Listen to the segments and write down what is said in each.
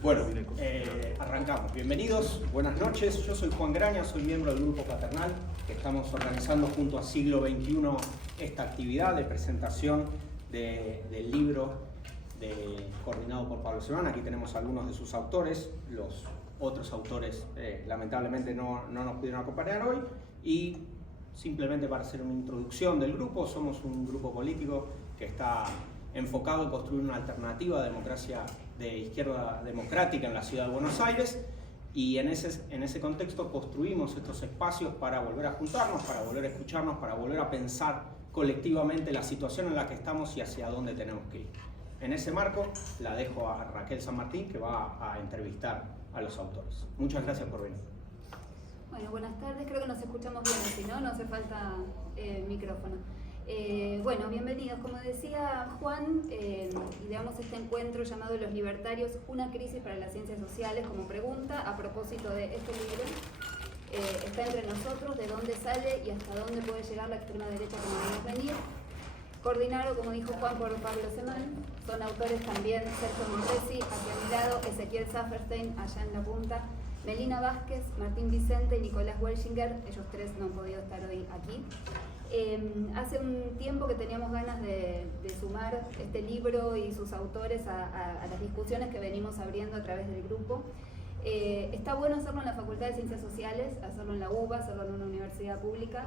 Bueno, arrancamos. Bienvenidos, buenas noches. Yo soy Juan Graña, soy miembro del Grupo Paternal, que estamos organizando junto a Siglo XXI esta actividad de presentación del libro coordinado por Pablo Semán. Aquí tenemos algunos de sus autores, los otros autores lamentablemente no nos pudieron acompañar hoy, y simplemente para hacer una introducción del grupo, somos un grupo político que está enfocado en construir una alternativa a democracia de izquierda democrática en la ciudad de Buenos Aires, y en ese contexto construimos estos espacios para volver a juntarnos, para volver a escucharnos, para volver a pensar colectivamente la situación en la que estamos y hacia dónde tenemos que ir. En ese marco la dejo a Raquel San Martín, que va a entrevistar a los autores. Muchas gracias por venir. Bueno, buenas tardes, creo que nos escuchamos bien, si no hace falta micrófono. Bueno, bienvenidos. Como decía Juan, ideamos este encuentro llamado Los Libertarios, una crisis para las ciencias sociales, como pregunta a propósito de este libro. Está entre nosotros, de dónde sale y hasta dónde puede llegar la extrema derecha que nos vemos venir. Coordinado, como dijo Juan, por Pablo Semán. Son autores también Sergio Monresi, aquí a mi lado, Ezequiel Saferstein, allá en la punta, Melina Vázquez, Martín Vicente y Nicolás Welchinger. Ellos tres no han podido estar hoy aquí. Hace un tiempo que teníamos ganas de sumar este libro y sus autores a las discusiones que venimos abriendo a través del grupo. Está bueno hacerlo en la Facultad de Ciencias Sociales, hacerlo en la UBA, hacerlo en una universidad pública.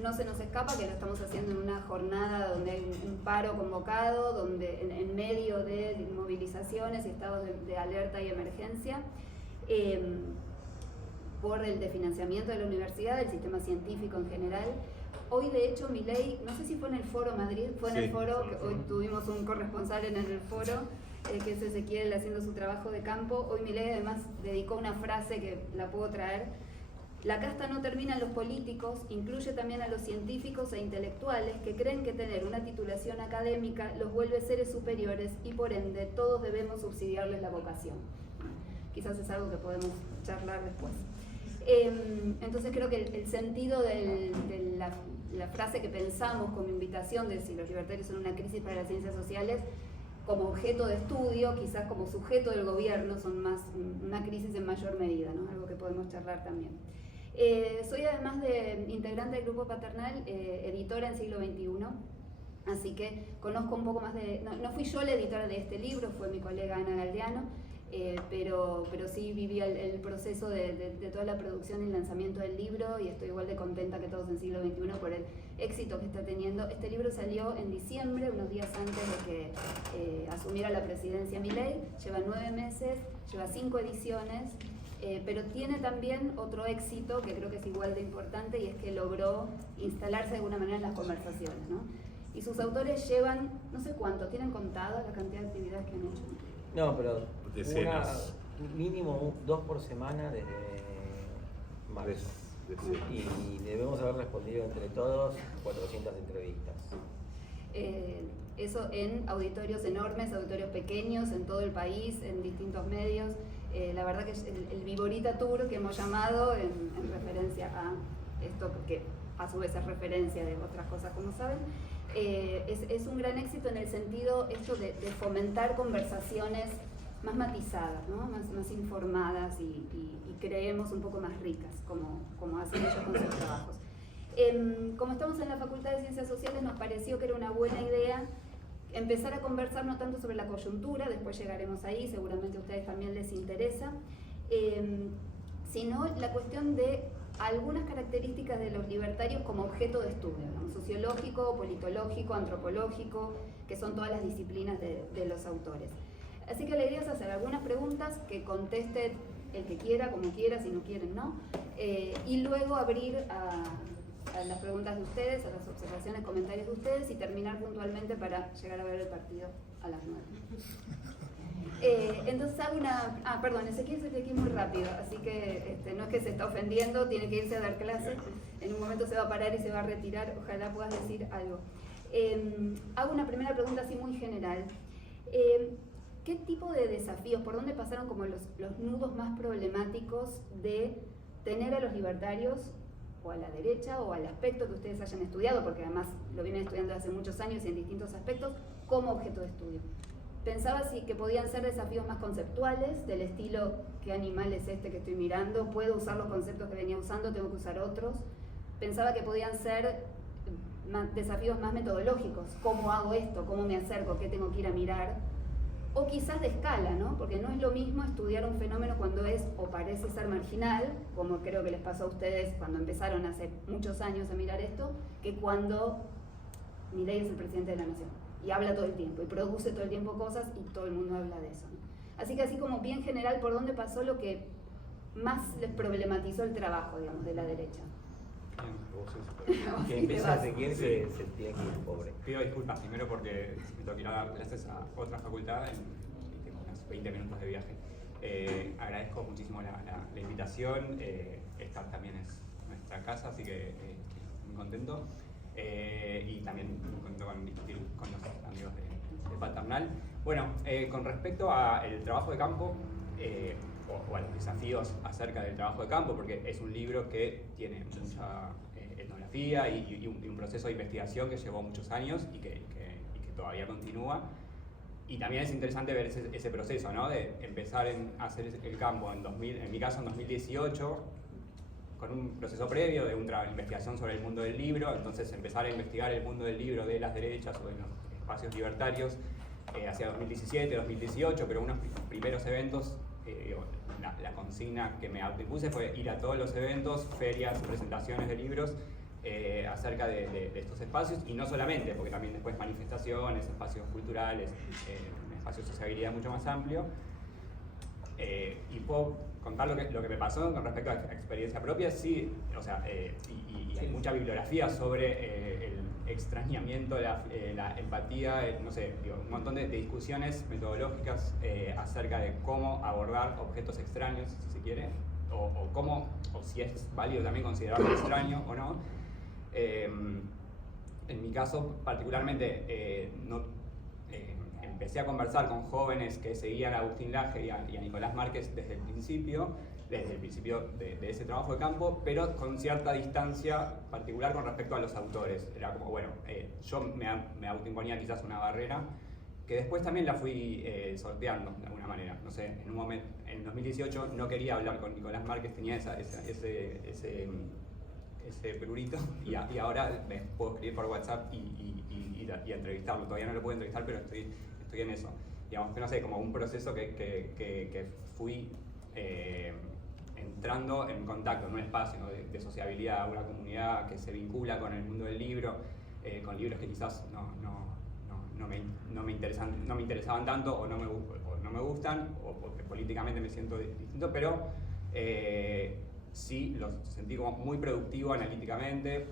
No se nos escapa que lo estamos haciendo en una jornada donde hay un paro convocado, donde en medio de movilizaciones y estados de alerta y emergencia, por el desfinanciamiento de la universidad, del sistema científico en general. Hoy, de hecho, Milei, no sé si fue en el Foro Madrid, fue en el Foro, que hoy tuvimos un corresponsal en el Foro, que es Ezequiel haciendo su trabajo de campo. Hoy Milei además dedicó una frase que la puedo traer: la casta no termina en los políticos, incluye también a los científicos e intelectuales que creen que tener una titulación académica los vuelve seres superiores y por ende todos debemos subsidiarles la vocación. Quizás es algo que podemos charlar después. Entonces creo que el sentido de la frase que pensamos como invitación de si los libertarios son una crisis para las ciencias sociales, como objeto de estudio, quizás como sujeto del gobierno, son más una crisis en mayor medida, ¿no? Algo que podemos charlar también. Soy, además de integrante del Grupo Paternal, editora en Siglo XXI, así que conozco un poco más de... No fui yo la editora de este libro, fue mi colega Ana Galdeano, pero sí viví el proceso de toda la producción y lanzamiento del libro, y estoy igual de contenta que todos en Siglo XXI por el éxito que está teniendo. Este libro salió en diciembre, unos días antes de que asumiera la presidencia Milei. Lleva 9 meses, lleva 5 ediciones, pero tiene también otro éxito que creo que es igual de importante, y es que logró instalarse de alguna manera en las conversaciones, ¿no? Y sus autores llevan, no sé cuánto, ¿tienen contado la cantidad de actividades que han hecho? No, pero decenas. Mínimo 2 por semana desde marzo. Y debemos haber respondido entre todos 400 entrevistas. Eso en auditorios enormes, auditorios pequeños, en todo el país, en distintos medios. La verdad que es el Viborita Tour que hemos llamado en referencia a esto, que a su vez es referencia de otras cosas, como saben. Es un gran éxito en el sentido esto de fomentar conversaciones más matizadas, ¿no? más informadas y creemos un poco más ricas, como hacen ellos con sus trabajos. Como estamos en la Facultad de Ciencias Sociales, nos pareció que era una buena idea empezar a conversar no tanto sobre la coyuntura, después llegaremos ahí, seguramente a ustedes también les interesa, sino la cuestión de algunas características de los libertarios como objeto de estudio, ¿no? Sociológico, politológico, antropológico, que son todas las disciplinas de los autores. Así que la idea es hacer algunas preguntas que conteste el que quiera, como quiera, si no quieren, no, y luego abrir a las preguntas de ustedes, a las observaciones, comentarios de ustedes, y terminar puntualmente para llegar a ver el partido a las 9. Entonces hago una... perdón, Ezequiel se tiene que ir muy rápido, así que no es que se está ofendiendo, tiene que irse a dar clase, en un momento se va a parar y se va a retirar, ojalá puedas decir algo. Hago una primera pregunta así muy general. ¿Qué tipo de desafíos, por dónde pasaron como los nudos más problemáticos de tener a los libertarios, o a la derecha, o al aspecto que ustedes hayan estudiado, porque además lo vienen estudiando hace muchos años y en distintos aspectos, como objeto de estudio? Pensaba que podían ser desafíos más conceptuales, del estilo, ¿qué animal es este que estoy mirando? ¿Puedo usar los conceptos que venía usando? ¿Tengo que usar otros? Pensaba que podían ser desafíos más metodológicos. ¿Cómo hago esto? ¿Cómo me acerco? ¿Qué tengo que ir a mirar? O quizás de escala, ¿no? Porque no es lo mismo estudiar un fenómeno cuando es o parece ser marginal, como creo que les pasó a ustedes cuando empezaron hace muchos años a mirar esto, que cuando Milei es el presidente de la nación y habla todo el tiempo y produce todo el tiempo cosas y todo el mundo habla de eso, ¿no? Así que así como bien general, ¿por dónde pasó lo que más les problematizó el trabajo, digamos, de la derecha? Que empieza Ezequiel, que se tiene que ir, pobre. Pido disculpas primero porque me tengo que ir a dar clases a otra facultad y tengo unos 20 minutos de viaje. Agradezco muchísimo la invitación. Esta también es nuestra casa, así que estoy muy contento. Y también muy contento con discutir con los amigos de Paternal. Bueno, con respecto al trabajo de campo, o a los desafíos acerca del trabajo de campo, porque es un libro que tiene mucha etnografía y un proceso de investigación que llevó muchos años y que todavía continúa. Y también es interesante ver ese proceso, ¿no? De empezar a hacer el campo en mi caso en 2018, con un proceso previo de una investigación sobre el mundo del libro, entonces empezar a investigar el mundo del libro de las derechas o de los espacios libertarios hacia 2017, 2018, pero unos primeros eventos, la consigna que me autoimpuse fue ir a todos los eventos, ferias, presentaciones de libros acerca de estos espacios, y no solamente, porque también después manifestaciones, espacios culturales, un espacio de sociabilidad mucho más amplio. Y puedo contar lo que me pasó con respecto a la experiencia propia, sí, o sea, y hay mucha bibliografía sobre el extrañamiento, la empatía, no sé, digo, un montón de discusiones metodológicas acerca de cómo abordar objetos extraños, si se quiere, o si es válido también considerarlo extraño o no. En mi caso, particularmente, empecé a conversar con jóvenes que seguían a Agustín Laje y a Nicolás Márquez desde el principio de ese trabajo de campo, pero con cierta distancia particular con respecto a los autores. Era como, bueno, yo me autoimponía quizás una barrera, que después también la fui sorteando de alguna manera. No sé, en un momento, en 2018 no quería hablar con Nicolás Márquez, tenía ese prurito, y ahora me puedo escribir por WhatsApp y entrevistarlo. Todavía no lo puedo entrevistar, pero estoy en eso. Digamos que no sé, como un proceso que fui entrando en contacto en un espacio, ¿no? de sociabilidad, una comunidad que se vincula con el mundo del libro, con libros que quizás no me interesaban tanto, o no me gustan, o porque políticamente me siento distinto, pero sí los sentí como muy productivo analíticamente,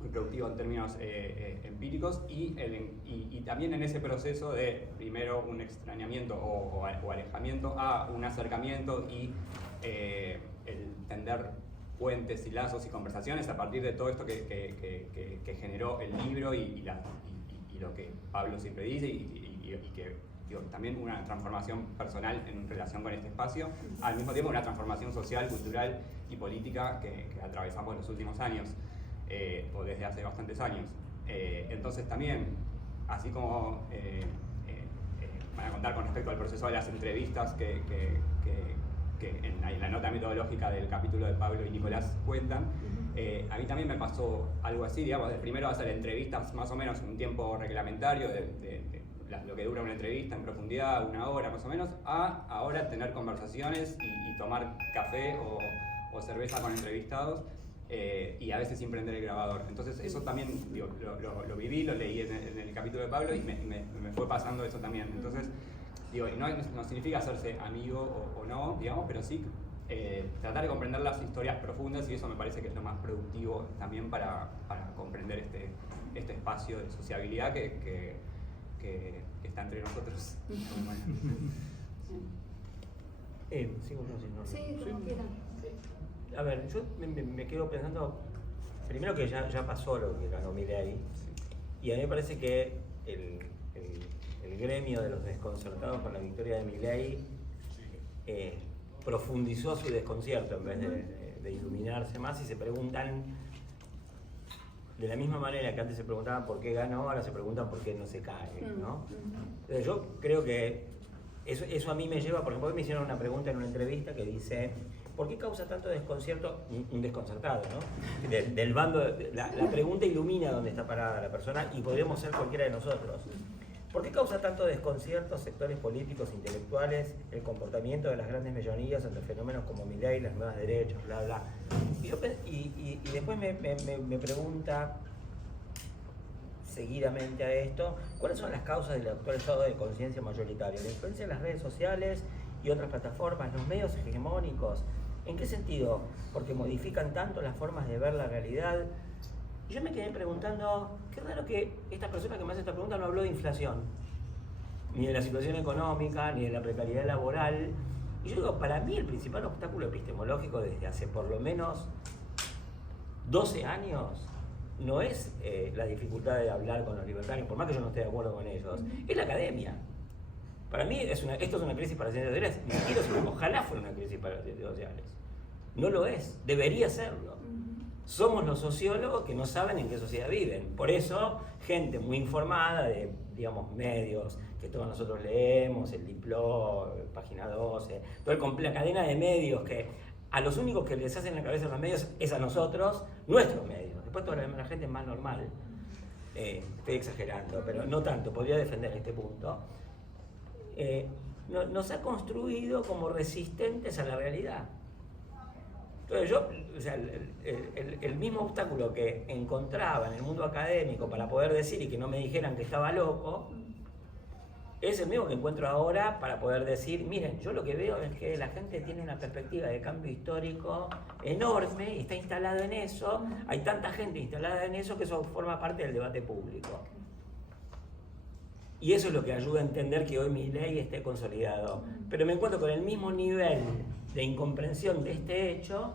muy productivo en términos empíricos, y también en ese proceso de primero un extrañamiento o alejamiento a un acercamiento y el tender puentes y lazos y conversaciones a partir de todo esto que generó el libro y lo que Pablo siempre dice y que digo, también una transformación personal en relación con este espacio, al mismo tiempo una transformación social, cultural y política que atravesamos los últimos años. O desde hace bastantes años. Entonces también, así como van a contar con respecto al proceso de las entrevistas que en la nota metodológica del capítulo de Pablo y Nicolás cuentan, a mí también me pasó algo así, digamos, de primero hacer entrevistas más o menos en un tiempo reglamentario, de lo que dura una entrevista en profundidad, 1 hora más o menos, a ahora tener conversaciones y tomar café o cerveza con entrevistados. Y a veces sin prender el grabador. Entonces eso también digo, lo viví, lo leí en el capítulo de Pablo y me fue pasando eso también. Entonces, digo, no significa hacerse amigo o no, digamos, pero sí tratar de comprender las historias profundas, y eso me parece que es lo más productivo también para comprender este espacio de sociabilidad que está entre nosotros. ¿Sigo no? Sí, como quieran. A ver, yo me quedo pensando, primero que ya pasó lo que ganó Milei, y a mí me parece que el gremio de los desconcertados con la victoria de Milei profundizó su desconcierto en vez de iluminarse más, y se preguntan de la misma manera que antes se preguntaban por qué ganó, ahora se preguntan por qué no se cae, ¿no? Entonces yo creo que eso a mí me lleva, por ejemplo, hoy me hicieron una pregunta en una entrevista que dice, ¿por qué causa tanto desconcierto? Un desconcertado, ¿no? Del bando, la pregunta ilumina dónde está parada la persona y podríamos ser cualquiera de nosotros. ¿Por qué causa tanto desconcierto sectores políticos, intelectuales, el comportamiento de las grandes mayorías ante fenómenos como Milei, las nuevas derechas, bla, bla? Y después me pregunta seguidamente a esto, ¿cuáles son las causas del actual estado de conciencia mayoritario? La influencia de las redes sociales y otras plataformas, los medios hegemónicos. ¿En qué sentido? Porque modifican tanto las formas de ver la realidad. Y yo me quedé preguntando, qué raro que esta persona que me hace esta pregunta no habló de inflación, ni de la situación económica, ni de la precariedad laboral. Y yo digo, para mí el principal obstáculo epistemológico desde hace por lo menos 12 años no es la dificultad de hablar con los libertarios, por más que yo no esté de acuerdo con ellos, es la academia. Para mí esto es una crisis para las ciencias sociales, ni siquiera ojalá fuera una crisis para las ciencias sociales. No lo es, debería serlo. Somos los sociólogos que no saben en qué sociedad viven. Por eso, gente muy informada de, digamos, medios que todos nosotros leemos, el Dipló, Página 12, la cadena de medios que a los únicos que les hacen la cabeza los medios es a nosotros, nuestros medios. Después toda la gente es más normal. Estoy exagerando, pero no tanto, podría defender este punto. Nos ha construido como resistentes a la realidad. Entonces o sea, el mismo obstáculo que encontraba en el mundo académico para poder decir y que no me dijeran que estaba loco, es el mismo que encuentro ahora para poder decir, miren, yo lo que veo es que la gente tiene una perspectiva de cambio histórico enorme y está instalado en eso, hay tanta gente instalada en eso que eso forma parte del debate público. Y eso es lo que ayuda a entender que hoy Milei esté consolidado. Pero me encuentro con el mismo nivel de incomprensión de este hecho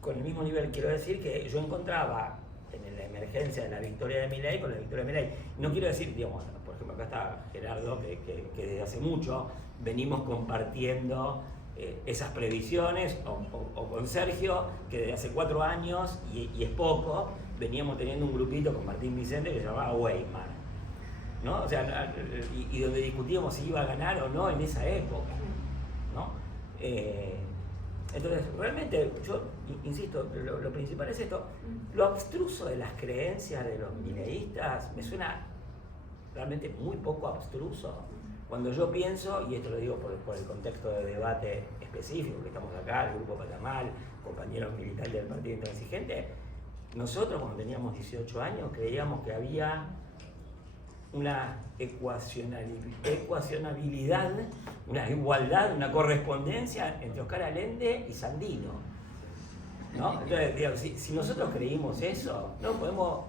con el mismo nivel, quiero decir, que yo encontraba en la emergencia de la victoria de Milei con la victoria de Milei. No quiero decir, digamos, por ejemplo, acá está Gerardo, que desde hace mucho venimos compartiendo esas previsiones, o con Sergio, que desde hace 4 años, y es poco, veníamos teniendo un grupito con Martín Vicente que se llamaba Weimar, ¿no? O sea, y donde discutíamos si iba a ganar o no en esa época, ¿no? Entonces, realmente, yo insisto, lo principal es esto, lo abstruso de las creencias de los mileístas me suena realmente muy poco abstruso. Cuando yo pienso, y esto lo digo por el contexto de debate específico, que estamos acá, el Grupo Paternal, compañeros militares del Partido Intransigente, nosotros cuando teníamos 18 años creíamos que había una ecuacionabilidad, una igualdad, una correspondencia entre Oscar Allende y Sandino, ¿no? Entonces, digamos, si nosotros creímos eso, no podemos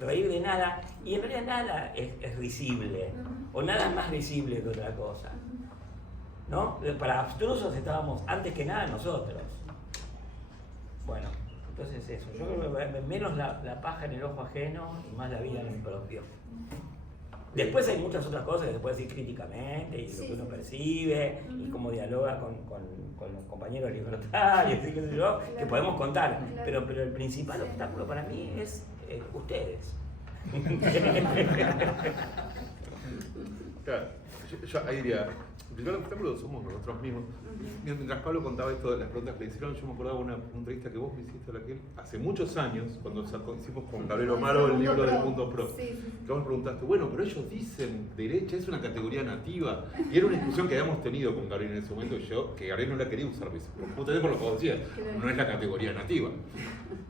reír de nada, y en realidad nada es risible, o nada es más risible que otra cosa, ¿no? Para abstrusos estábamos antes que nada nosotros. Bueno, entonces eso, yo creo que menos la paja en el ojo ajeno y más la vida en el propio. Después hay muchas otras cosas que se puede decir críticamente, y lo que uno percibe, y cómo dialoga con los compañeros libertarios, y qué sé yo, que podemos contar. Pero el principal obstáculo para mí es ustedes. Claro, yo ahí diría, el principal obstáculo somos nosotros mismos. Mientras Pablo contaba esto de las preguntas que le hicieron, yo me acordaba de una entrevista que vos me hiciste hace muchos años, cuando hicimos con Gabriel Omaro el libro del Mundo Pro. Que vos me preguntaste, bueno, pero ellos dicen derecha es una categoría nativa. Y era una discusión que habíamos tenido con Gabriel en ese momento, y yo, que Gabriel no la quería usar, justamente por lo que vos decías, no es la categoría nativa.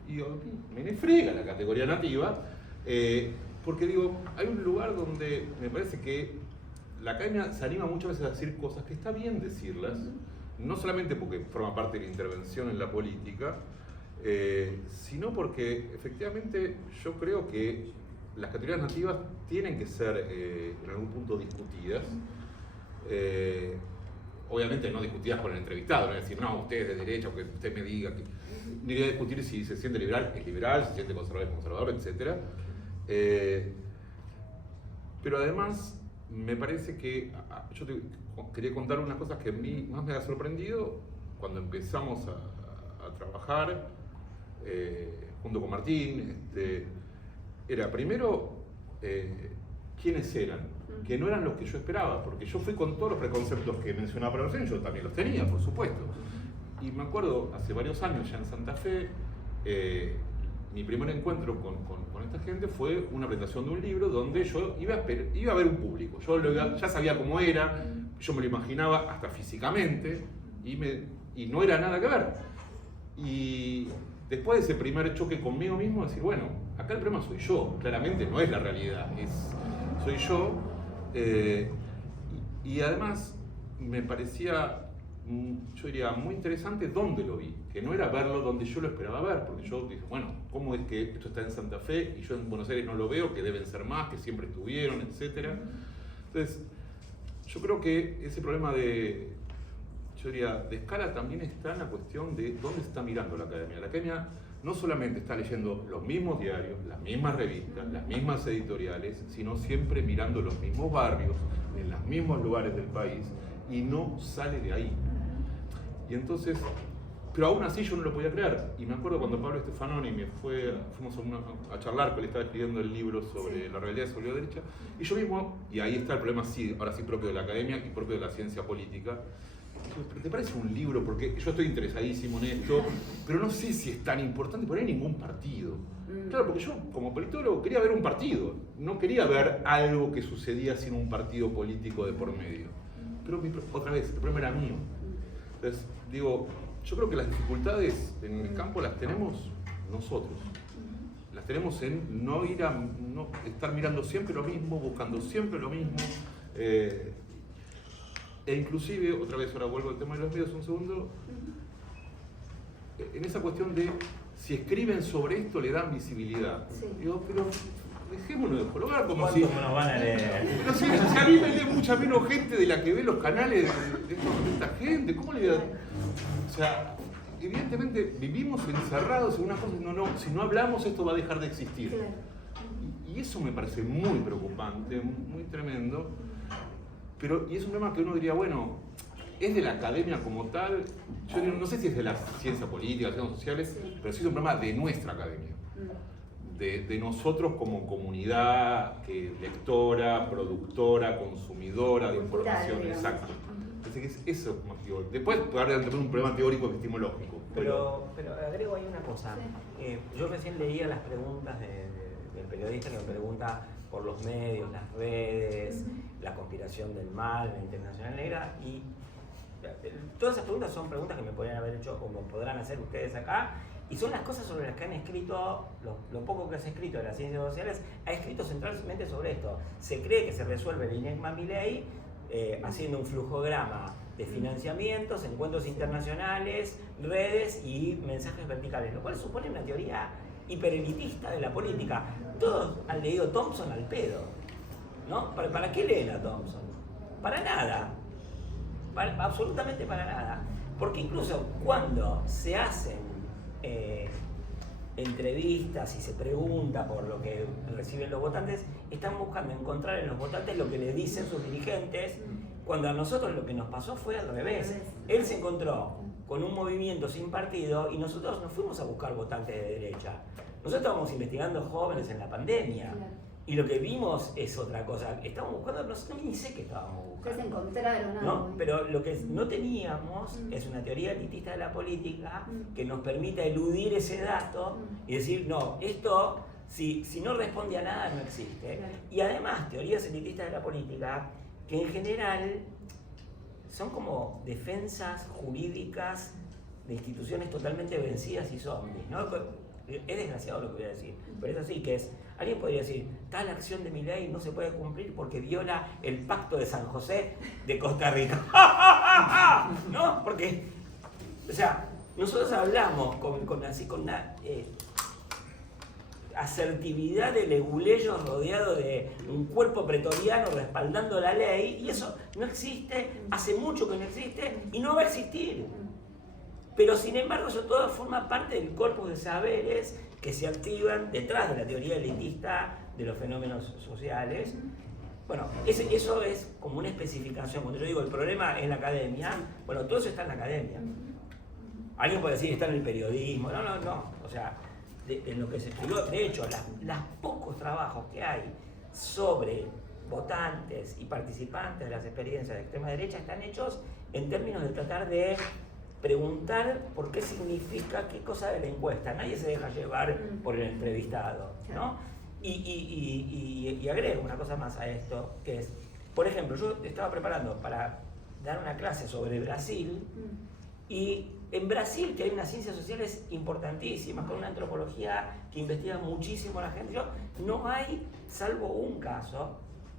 Y yo, me frega la categoría nativa, porque digo, hay un lugar donde me parece que la academia se anima muchas veces a decir cosas que está bien decirlas, no solamente porque forma parte de la intervención en la política, sino porque efectivamente yo creo que las categorías nativas tienen que ser en algún punto discutidas. Obviamente no discutidas con el entrevistado, no es decir, no, usted es de derecha, o que usted me diga que... Ni voy a discutir si se siente liberal, es liberal, si se siente conservador, es conservador, etc. Pero además, me parece que yo quería contar unas cosas que a mí más me ha sorprendido cuando empezamos a trabajar junto con Martín, era primero quiénes eran, que no eran los que yo esperaba, porque yo fui con todos los preconceptos que mencionaba para recién, yo también los tenía, por supuesto. Y me acuerdo, hace varios años ya en Santa Fe, mi primer encuentro con esta gente fue una presentación de un libro donde yo iba a ver un público. Yo ya sabía cómo era, yo me lo imaginaba hasta físicamente, y no era nada que ver. Y después de ese primer choque conmigo mismo, decir, bueno, acá el problema soy yo, claramente no es la realidad, soy yo. Y además me parecía, yo diría, muy interesante dónde lo vi, que no era verlo donde yo lo esperaba ver, porque yo dije, bueno, ¿cómo es que esto está en Santa Fe y yo en Buenos Aires no lo veo, que deben ser más, que siempre estuvieron, etcétera? Entonces, yo creo que ese problema de escala también está en la cuestión de dónde se está mirando la academia. La academia no solamente está leyendo los mismos diarios, las mismas revistas, las mismas editoriales, sino siempre mirando los mismos barrios, en los mismos lugares del país, y no sale de ahí. Y entonces, pero aún así yo no lo podía creer. Y me acuerdo cuando Pablo Stefanoni fuimos a charlar, que él estaba escribiendo el libro sobre la realidad sobre la derecha, y yo mismo, y ahí está el problema, sí, ahora sí propio de la academia y propio de la ciencia política. ¿Pero te parece un libro? Porque yo estoy interesadísimo en esto, pero no sé si es tan importante, porque no hay ningún partido. Claro, porque yo como politólogo quería ver un partido, no quería ver algo que sucedía sin un partido político de por medio. Pero otra vez, el problema era mío. Entonces, digo, yo creo que las dificultades en el campo las tenemos nosotros. Las tenemos en no estar mirando siempre lo mismo, buscando siempre lo mismo. E inclusive, otra vez ahora vuelvo al tema de los medios un segundo, en esa cuestión de si escriben sobre esto le dan visibilidad. Sí. Digo, pero dejémonos de jorobar como si... ¿Cuántos nos van a leer? Pero si a mí me lee mucha menos gente de la que ve los canales de esta gente, ¿cómo le da? O sea, evidentemente vivimos encerrados en una cosa, si no hablamos esto va a dejar de existir. Y eso me parece muy preocupante, muy tremendo. Y es un tema que uno diría, bueno, es de la academia como tal, yo no sé si es de la ciencia política, las ciencias sociales, pero sí es un problema de nuestra academia, de nosotros como comunidad lectora, productora, consumidora de información, exacto. Entonces eso, digo, después puede haber también un problema teórico epistemológico. Pero agrego ahí una cosa, yo recién leía las preguntas del periodista que me pregunta por los medios, las redes, la conspiración del mal, la internacional negra, y todas esas preguntas son preguntas que me podrían haber hecho o me podrán hacer ustedes acá, y son las cosas sobre las que han escrito, lo poco que se ha escrito de las ciencias sociales, ha escrito centralmente sobre esto. Se cree que se resuelve el INECMA Milei haciendo un flujograma de financiamientos, encuentros internacionales, redes y mensajes verticales, lo cual supone una teoría hiperelitista de la política. Todos han leído Thompson al pedo, ¿no? ¿Para qué leen a Thompson? Para nada, absolutamente para nada, porque incluso cuando se hacen entrevistas y se pregunta por lo que reciben los votantes, están buscando encontrar en los votantes lo que les dicen sus dirigentes, cuando a nosotros lo que nos pasó fue al revés. Él se encontró con un movimiento sin partido y nosotros nos fuimos a buscar votantes de derecha. Nosotros estábamos investigando jóvenes en la pandemia y lo que vimos es otra cosa. Estábamos buscando, no ni sé qué estábamos buscando. Se encontraron algo, ¿no? Pero lo que no teníamos es una teoría elitista de la política que nos permita eludir ese dato y decir, no, esto, si no responde a nada, no existe. Y además, teorías elitistas de la política que en general son como defensas jurídicas de instituciones totalmente vencidas y zombies, ¿no? Es desgraciado lo que voy a decir, pero es así, que es, alguien podría decir, tal acción de Milei no se puede cumplir porque viola el pacto de San José de Costa Rica. ¿No? Porque, o sea, nosotros hablamos con una asertividad de leguleyos rodeado de un cuerpo pretoriano respaldando la ley, y eso no existe, hace mucho que no existe y no va a existir. Pero sin embargo eso todo forma parte del corpus de saberes que se activan detrás de la teoría elitista de los fenómenos sociales. Bueno, eso es como una especificación. Cuando yo digo el problema es la academia, bueno, todo eso está en la academia. Alguien puede decir está en el periodismo, no. O sea, en lo que se escribió, de hecho, los pocos trabajos que hay sobre votantes y participantes de las experiencias de extrema derecha están hechos en términos de tratar de preguntar por qué significa qué cosa de la encuesta. Nadie se deja llevar por el entrevistado, ¿no? Y agrego una cosa más a esto, que es, por ejemplo, yo estaba preparando para dar una clase sobre Brasil, y en Brasil, que hay unas ciencias sociales importantísimas, con una antropología que investiga muchísimo a la gente, no hay, salvo un caso,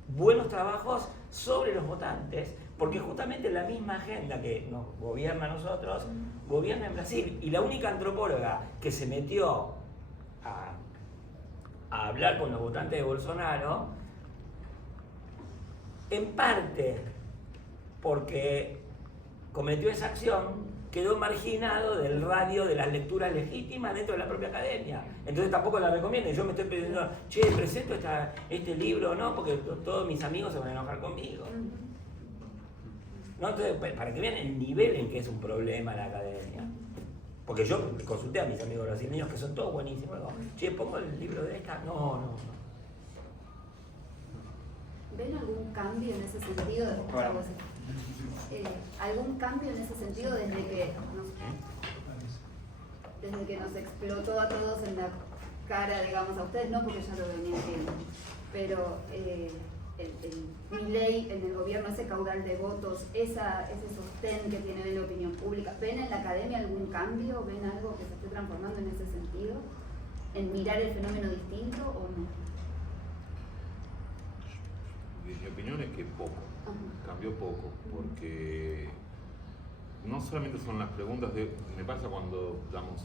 buenos trabajos sobre los votantes, porque justamente la misma agenda que nos gobierna a nosotros, gobierna en Brasil. Y la única antropóloga que se metió a hablar con los votantes de Bolsonaro, en parte porque cometió esa acción, quedó marginado del radio de las lecturas legítimas dentro de la propia academia. Entonces tampoco la recomiendo. Yo me estoy pidiendo, presento este libro, no, porque todos mis amigos se van a enojar conmigo. ¿No? Entonces, para que vean el nivel en que es un problema la academia. Porque yo consulté a mis amigos brasileños, que son todos buenísimos. Digo, pongo el libro de esta. No. ¿Ven algún cambio en ese sentido? ¿Algún cambio en ese sentido desde que nos explotó a todos en la cara, digamos, a ustedes no, porque ya lo venían viendo, pero Milei en el gobierno, ese caudal de votos, ese sostén que tiene en la opinión pública, ¿ven en la academia algún cambio? ¿Ven algo que se esté transformando en ese sentido? ¿En mirar el fenómeno distinto o no? Mi opinión es que poco, cambió poco, porque no solamente son las preguntas me pasa cuando damos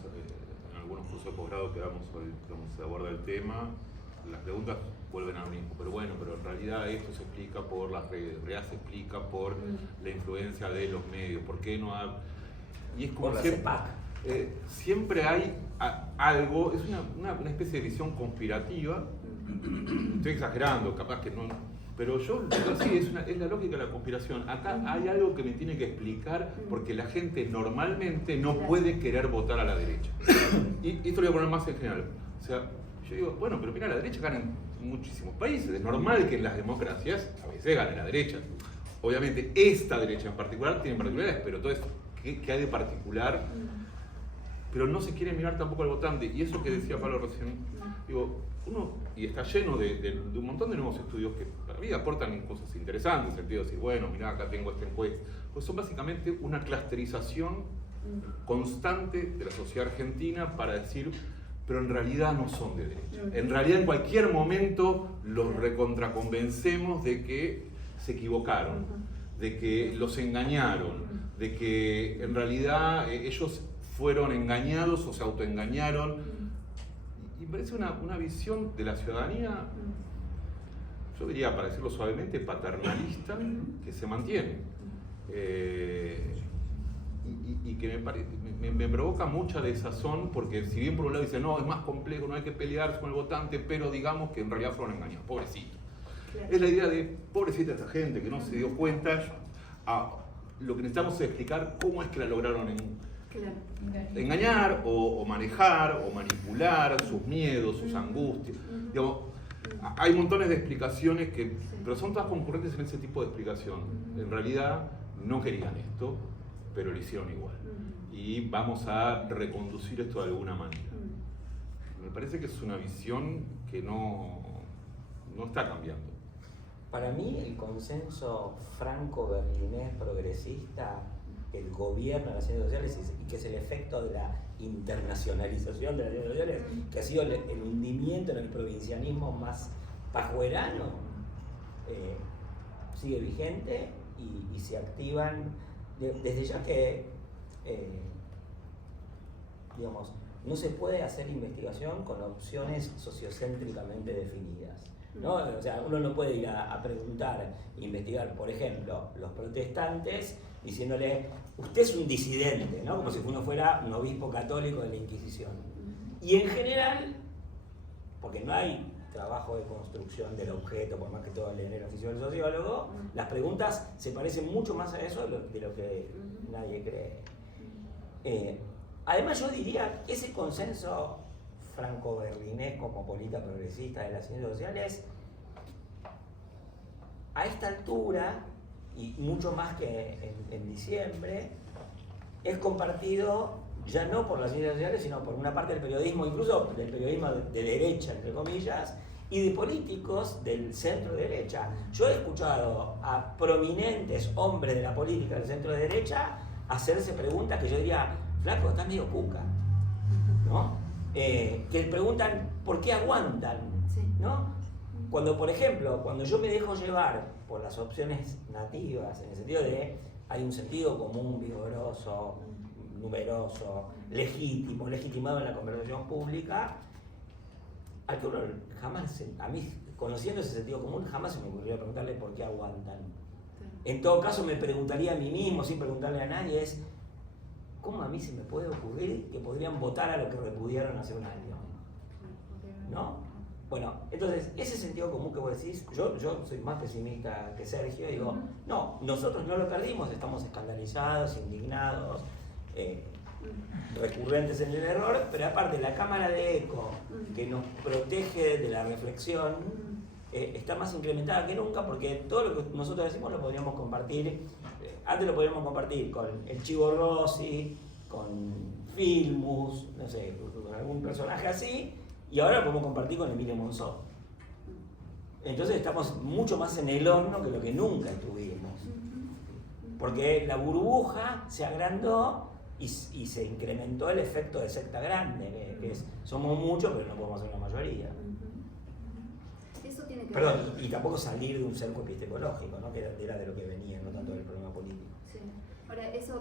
en algunos cursos de posgrado que damos hoy, donde se aborda el tema, las preguntas vuelven a lo mismo, pero en realidad esto se explica por las redes, en realidad se explica por la influencia de los medios, ¿por qué no hay? Y es como siempre hay algo, es una especie de visión conspirativa, estoy exagerando, capaz que no, pero yo sí, es la lógica de la conspiración. Acá hay algo que me tiene que explicar porque la gente normalmente no puede querer votar a la derecha. Y esto lo voy a poner más en general. O sea, yo digo, bueno, pero mira, la derecha gana en muchísimos países. Es normal que en las democracias a veces gane la derecha. Obviamente esta derecha en particular tiene particularidades, pero todo esto, ¿qué hay de particular? Pero no se quiere mirar tampoco al votante. Y eso que decía Pablo recién, digo, y está lleno de un montón de nuevos estudios que para mí aportan cosas interesantes, en el sentido de decir, bueno, mirá, acá tengo esta encuesta. Pues son básicamente una clusterización constante de la sociedad argentina para decir, pero en realidad no son de derecha. En realidad en cualquier momento los recontraconvencemos de que se equivocaron, de que los engañaron, de que en realidad ellos fueron engañados o se autoengañaron. Y me parece una visión de la ciudadanía, yo diría, para decirlo suavemente, paternalista, que se mantiene. Y que me provoca mucha desazón, porque si bien por un lado dice, no, es más complejo, no hay que pelearse con el votante, pero digamos que en realidad fueron engañados, pobrecito. Claro. Es la idea de, pobrecita esta gente que no se dio cuenta, lo que necesitamos es explicar cómo es que la lograron engañar o manejar o manipular sus miedos, sus angustias. Digamos, hay montones de explicaciones pero son todas concurrentes en ese tipo de explicación. En realidad no querían esto, pero lo hicieron igual. Y vamos a reconducir esto de alguna manera. Me parece que es una visión que no está cambiando. Para mí el consenso franco-berlinés progresista, el gobierno de las ciencias sociales y que es el efecto de la internacionalización de las ciencias sociales, que ha sido el hundimiento en el provincianismo más pajuerano, sigue vigente y se activan desde ya que digamos, no se puede hacer investigación con opciones sociocéntricamente definidas, ¿no? O sea, uno no puede ir a preguntar, investigar, por ejemplo, los protestantes diciéndole, usted es un disidente, ¿no? Como si uno fuera un obispo católico de la Inquisición. Y en general, porque no hay trabajo de construcción del objeto, por más que todo en el oficio del sociólogo, las preguntas se parecen mucho más a eso de lo que nadie cree. además yo diría que ese consenso franco-berlinés cosmopolita progresista de las ciencias sociales, a esta altura, y mucho más que en diciembre, es compartido ya no por las ciencias sociales, sino por una parte del periodismo, incluso del periodismo de derecha, entre comillas, y de políticos del centro derecha. Yo he escuchado a prominentes hombres de la política del centro derecha hacerse preguntas que yo diría, flaco, estás medio cuca, ¿no? Que preguntan por qué aguantan, ¿no? Cuando, por ejemplo, cuando yo me dejo llevar por las opciones nativas, en el sentido de hay un sentido común vigoroso, numeroso, legítimo, legitimado en la conversación pública, al que uno jamás, a mí, conociendo ese sentido común, jamás se me ocurriría preguntarle por qué aguantan. En todo caso, me preguntaría a mí mismo, sin preguntarle a nadie, es ¿cómo a mí se me puede ocurrir que podrían votar a lo que repudiaron hace un año? ¿No? Bueno, entonces, ese sentido común que vos decís, yo soy más pesimista que Sergio, digo, no, nosotros no lo perdimos, estamos escandalizados, indignados, recurrentes en el error, pero aparte la cámara de eco que nos protege de la reflexión está más incrementada que nunca, porque todo lo que nosotros decimos lo podríamos compartir, antes lo podríamos compartir con el Chivo Rossi, con Filmus, no sé, con algún personaje así, y ahora lo podemos compartir con Emilio Monzó. Entonces estamos mucho más en el horno que lo que nunca estuvimos, porque la burbuja se agrandó y se incrementó el efecto de secta grande, que es, somos muchos pero no podemos ser la mayoría. Eso tiene que Perdón, y tampoco salir de un cerco epistemológico, ¿no? Que era de lo que venía, no tanto del problema político. Sí. Ahora, esa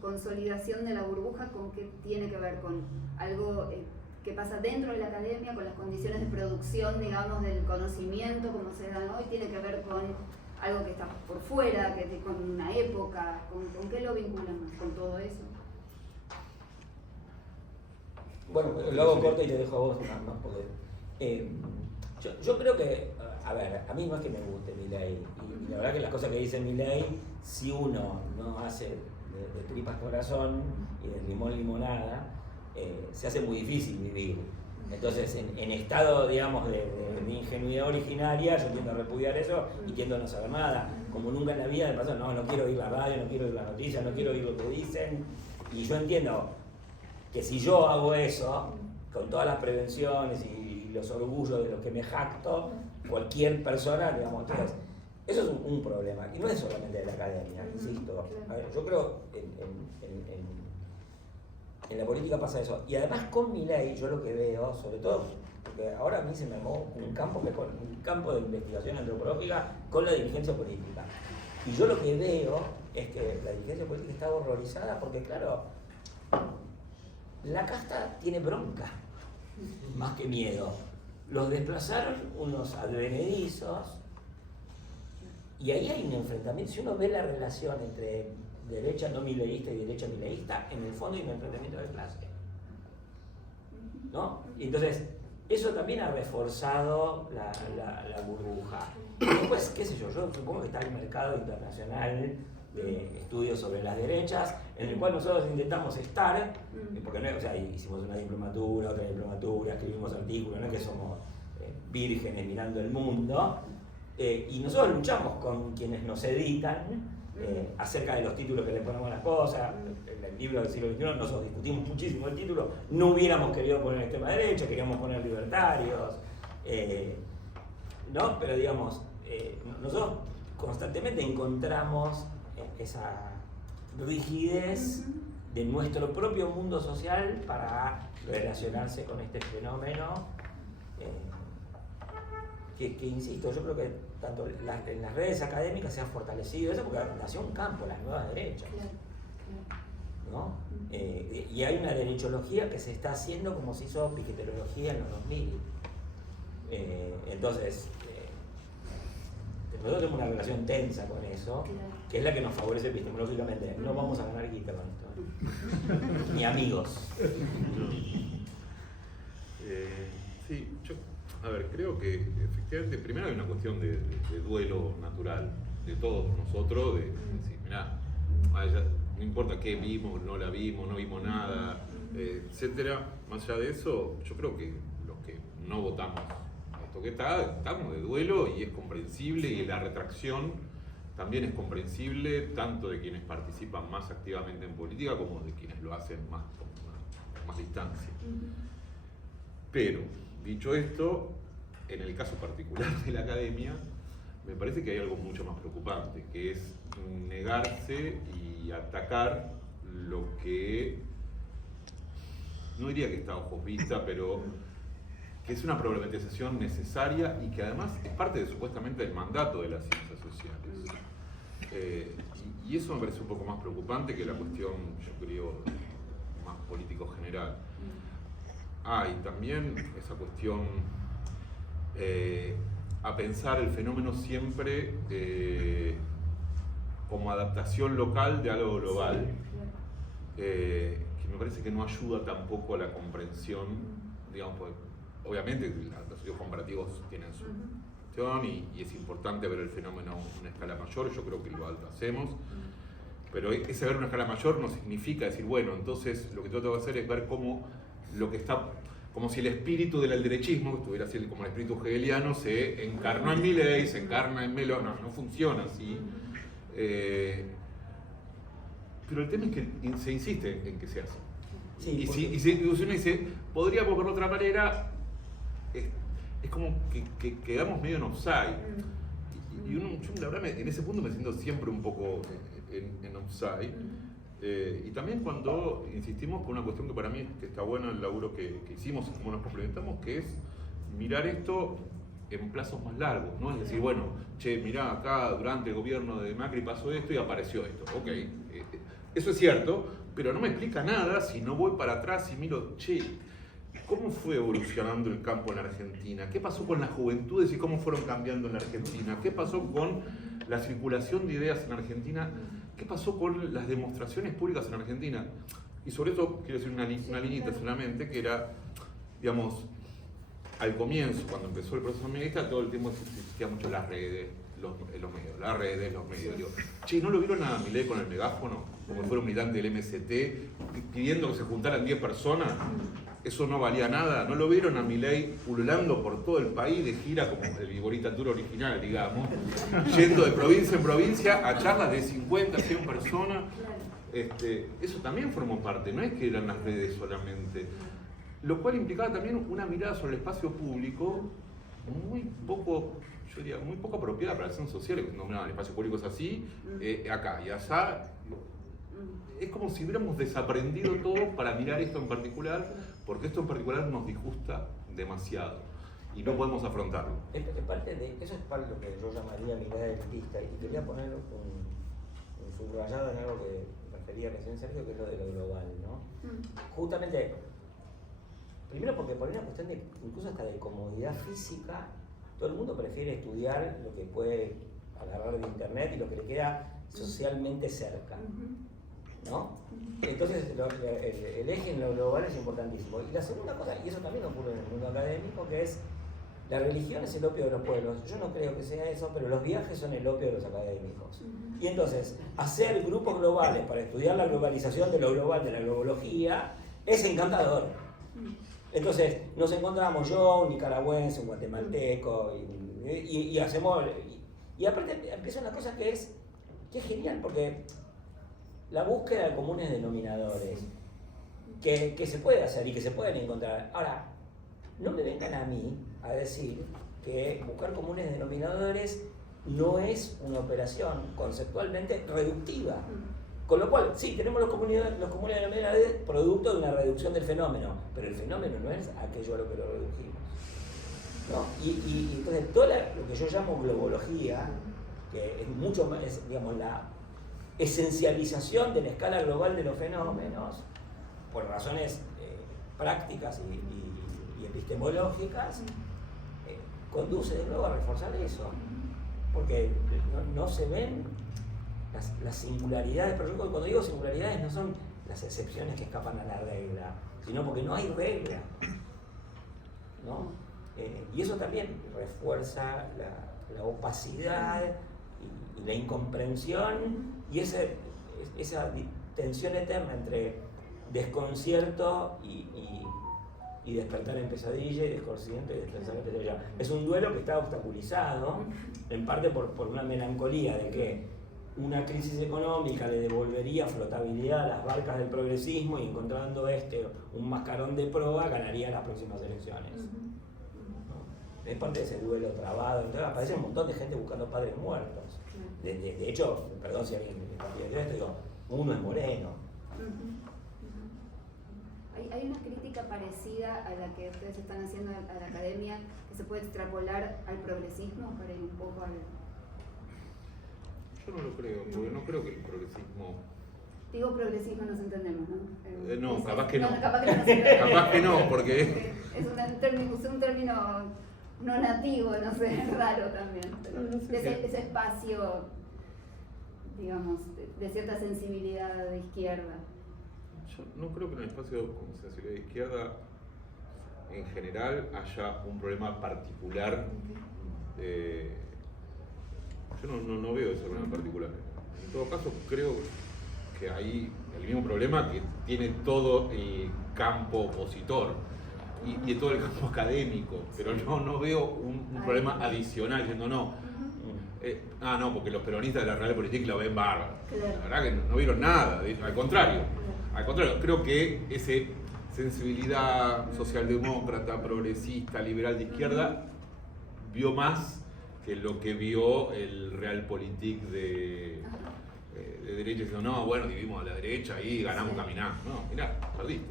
consolidación de la burbuja, ¿con qué tiene que ver? ¿Con algo que pasa dentro de la academia, con las condiciones de producción, digamos, del conocimiento como se dan hoy? ¿Tiene que ver con algo que está por fuera, con una época? ¿Con qué lo vinculan más? ¿Con todo eso? Bueno, lo hago corto y te dejo a vos más poder. Yo creo que, a ver, a mí no es que me guste Milei, y la verdad que las cosas que dice Milei, si uno no hace de tripas corazón y de limón limonada, se hace muy difícil vivir. Entonces, en estado, digamos, de mi ingenuidad originaria, yo tiendo a repudiar eso y tiendo a no saber nada. Como nunca en la vida me pasó, no quiero oír la radio, no quiero oír las noticias, no quiero oír lo que dicen, y yo entiendo que si yo hago eso, con todas las prevenciones y los orgullos de los que me jacto, cualquier persona, digamos, entonces, eso es un problema, y no es solamente de la academia, insisto. A ver, yo creo en la política pasa eso, y además con Milei yo lo que veo, sobre todo, porque ahora a mí se me armó un campo de investigación antropológica con la dirigencia política, y yo lo que veo es que la dirigencia política está horrorizada porque, claro, la casta tiene bronca, más que miedo. Los desplazaron unos advenedizos y ahí hay un enfrentamiento. Si uno ve la relación entre derecha no mileísta y derecha mileísta, en el fondo hay un enfrentamiento de clase, ¿no? Y entonces, eso también ha reforzado la burbuja. Después, qué sé yo supongo que está el mercado internacional de estudios sobre las derechas, en el cual nosotros intentamos estar, porque no, o sea, hicimos una diplomatura, otra diplomatura, escribimos artículos, no es que somos vírgenes mirando el mundo, y nosotros luchamos con quienes nos editan acerca de los títulos que le ponemos a las cosas. En el libro del siglo XXI nosotros discutimos muchísimo el título, no hubiéramos querido poner extrema derecha, queríamos poner libertarios, ¿no? Pero digamos, nosotros constantemente encontramos esa rigidez de nuestro propio mundo social para relacionarse con este fenómeno que insisto, yo creo que tanto en las redes académicas se ha fortalecido eso porque nació un campo, las nuevas derechas, ¿no? Y hay una derechología que se está haciendo como se hizo piqueterología en los 2000. Entonces, nosotros tenemos una relación tensa con eso, que es la que nos favorece epistemológicamente. No vamos a ganar guita con esto, ni amigos. Sí, yo, a ver, creo que efectivamente, primero hay una cuestión de duelo natural de todos nosotros, de decir, mirá, no importa qué vimos, no la vimos, no vimos nada, etcétera. Más allá de eso, yo creo que los que no votamos esto que estamos de duelo y es comprensible, y la retracción también es comprensible, tanto de quienes participan más activamente en política como de quienes lo hacen con más distancia. Pero, dicho esto, en el caso particular de la academia, me parece que hay algo mucho más preocupante, que es negarse y atacar lo que, no diría que está a ojos vista, pero que es una problematización necesaria y que además es parte supuestamente del mandato de las ciencias sociales. Y eso me parece un poco más preocupante que la cuestión, yo creo, más político general. Y también esa cuestión a pensar el fenómeno siempre como adaptación local de algo global, que me parece que no ayuda tampoco a la comprensión, digamos, pues, obviamente los estudios comparativos tienen su función y es importante ver el fenómeno a una escala mayor, yo creo que lo hacemos, pero ese ver una escala mayor no significa decir, bueno, entonces lo que yo tengo que hacer es ver cómo lo que está, como si el espíritu del derechismo, que estuviera así como el espíritu hegeliano, se encarnó en Milley, se encarna en Melo, no funciona así. Pero el tema es que se insiste en que se hace. Sí, y si uno dice, podríamos verlo de otra manera, es como que quedamos medio en offside. Y yo la verdad en ese punto me siento siempre un poco en offside. Y también cuando insistimos con una cuestión que para mí que está buena el laburo que hicimos y cómo nos complementamos, que es mirar esto en plazos más largos, ¿no? Es decir, bueno, che, mirá, acá durante el gobierno de Macri pasó esto y apareció esto. Ok, eso es cierto, pero no me explica nada si no voy para atrás y miro, che, ¿cómo fue evolucionando el campo en la Argentina? ¿Qué pasó con las juventudes y cómo fueron cambiando en la Argentina? ¿Qué pasó con la circulación de ideas en Argentina? ¿Qué pasó con las demostraciones públicas en Argentina? Y sobre eso quiero decir una liñita solamente, que era, digamos, al comienzo, cuando empezó el proceso feminista, todo el tiempo existía mucho las redes, los medios. Digo, che, ¿no lo vieron a Milei con el megáfono? Como si fuera un militante del MST, pidiendo que se juntaran 10 personas. Eso no valía nada. ¿No lo vieron a Milei pululando por todo el país de gira como el Viborita Tour original, digamos? Yendo de provincia en provincia a charlas de 50, 100 personas. Eso también formó parte, no es que eran las redes solamente. Lo cual implicaba también una mirada sobre el espacio público muy poco apropiada para la acción social. No, el espacio público es así, acá y allá. Es como si hubiéramos desaprendido todo para mirar esto en particular, porque esto en particular nos disgusta demasiado y no podemos afrontarlo. Eso es parte de lo que yo llamaría mirada elitista, y quería poner un subrayado en algo que refería recién Sergio, que es lo de lo global, ¿no? Justamente, primero porque por una cuestión de incluso hasta de comodidad física, todo el mundo prefiere estudiar lo que puede agarrar de internet y lo que le queda socialmente cerca, ¿no? Entonces el eje en lo global es importantísimo. Y la segunda cosa, y eso también ocurre en el mundo académico, que es la religión es el opio de los pueblos. Yo no creo que sea eso, pero los viajes son el opio de los académicos. Y entonces, hacer grupos globales para estudiar la globalización de lo global, de la globología, es encantador. Entonces, nos encontramos yo, un nicaragüense, un guatemalteco, y hacemos... Y aparte empieza una cosa que es genial, porque la búsqueda de comunes denominadores, que se puede hacer y que se pueden encontrar. Ahora, no me vengan a mí a decir que buscar comunes denominadores no es una operación conceptualmente reductiva. Con lo cual, sí, tenemos los comunes denominadores producto de una reducción del fenómeno, pero el fenómeno no es aquello a lo que lo redujimos, ¿no? Y entonces, todo lo que yo llamo globología, que es mucho más, digamos, la esencialización de la escala global de los fenómenos, por razones prácticas y epistemológicas, conduce de nuevo a reforzar eso, porque no se ven las singularidades, pero yo cuando digo singularidades no son las excepciones que escapan a la regla, sino porque no hay regla, ¿no? Y eso también refuerza la opacidad y la incomprensión y esa tensión eterna entre desconcierto y despertar en pesadilla, y desconcierto y despertar en pesadilla. Es un duelo que está obstaculizado, en parte por una melancolía de que una crisis económica le devolvería flotabilidad a las barcas del progresismo y encontrando un mascarón de proa ganaría las próximas elecciones. ¿No? Es parte de ese duelo trabado. Entonces aparece un montón de gente buscando padres muertos. De hecho, perdón si alguien me pide esto, digo, uno es Moreno. Hay una crítica parecida a la que ustedes están haciendo a la academia que se puede extrapolar al progresismo para ir un poco al... Yo no lo creo, porque no creo que el progresismo... Digo progresismo, nos entendemos, ¿no? No, capaz que no. Capaz que no, nos entendemos. Capaz que no, porque... Es un término no nativo, no sé, raro también. Ese espacio, digamos, de cierta sensibilidad de izquierda. Yo no creo que en el espacio con sensibilidad de izquierda en general haya un problema particular. Yo no veo ese problema particular. En todo caso, creo que hay el mismo problema que tiene todo el campo opositor y todo el campo académico, pero no veo un problema adicional diciendo no. No, porque los peronistas de la Realpolitik lo ven bárbaro. La verdad que no vieron nada, al contrario. Creo que esa sensibilidad socialdemócrata, progresista, liberal de izquierda vio más que lo que vio el Realpolitik de derecha, diciendo, no, bueno, dividimos a la derecha y ganamos caminando. No, mirá, perdiste.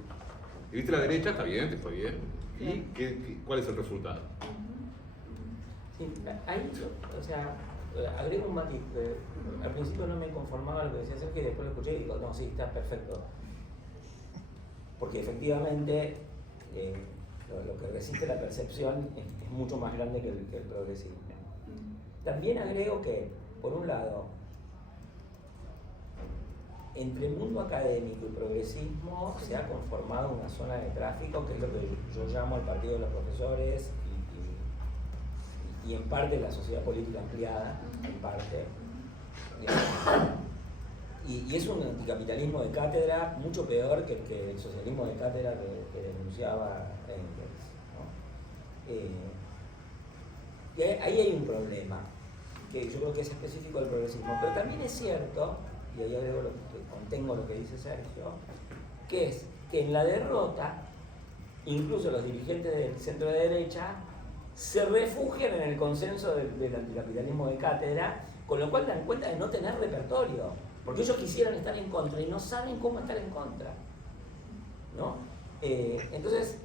Viviste la derecha, está bien, te fue bien. ¿Y cuál es el resultado? Sí, ahí, o sea, agrego un matiz. Al principio no me conformaba lo que decía Sergio y después lo escuché y digo, no, sí, está perfecto. Porque efectivamente lo que resiste la percepción es mucho más grande que el progresismo. También agrego que, por un lado, entre el mundo académico y progresismo se ha conformado una zona de tráfico que es lo que yo llamo el partido de los profesores y en parte la sociedad política ampliada, en parte. Y es un anticapitalismo de cátedra mucho peor que el socialismo de cátedra que denunciaba Engels, ¿no? Y ahí hay un problema, que yo creo que es específico del progresismo, pero también es cierto, y ahí contengo lo que dice Sergio, que es que en la derrota, incluso los dirigentes del centro de derecha se refugian en el consenso del anticapitalismo de cátedra, con lo cual dan cuenta de no tener repertorio, porque ellos quisieran estar en contra y no saben cómo estar en contra, ¿no? Entonces,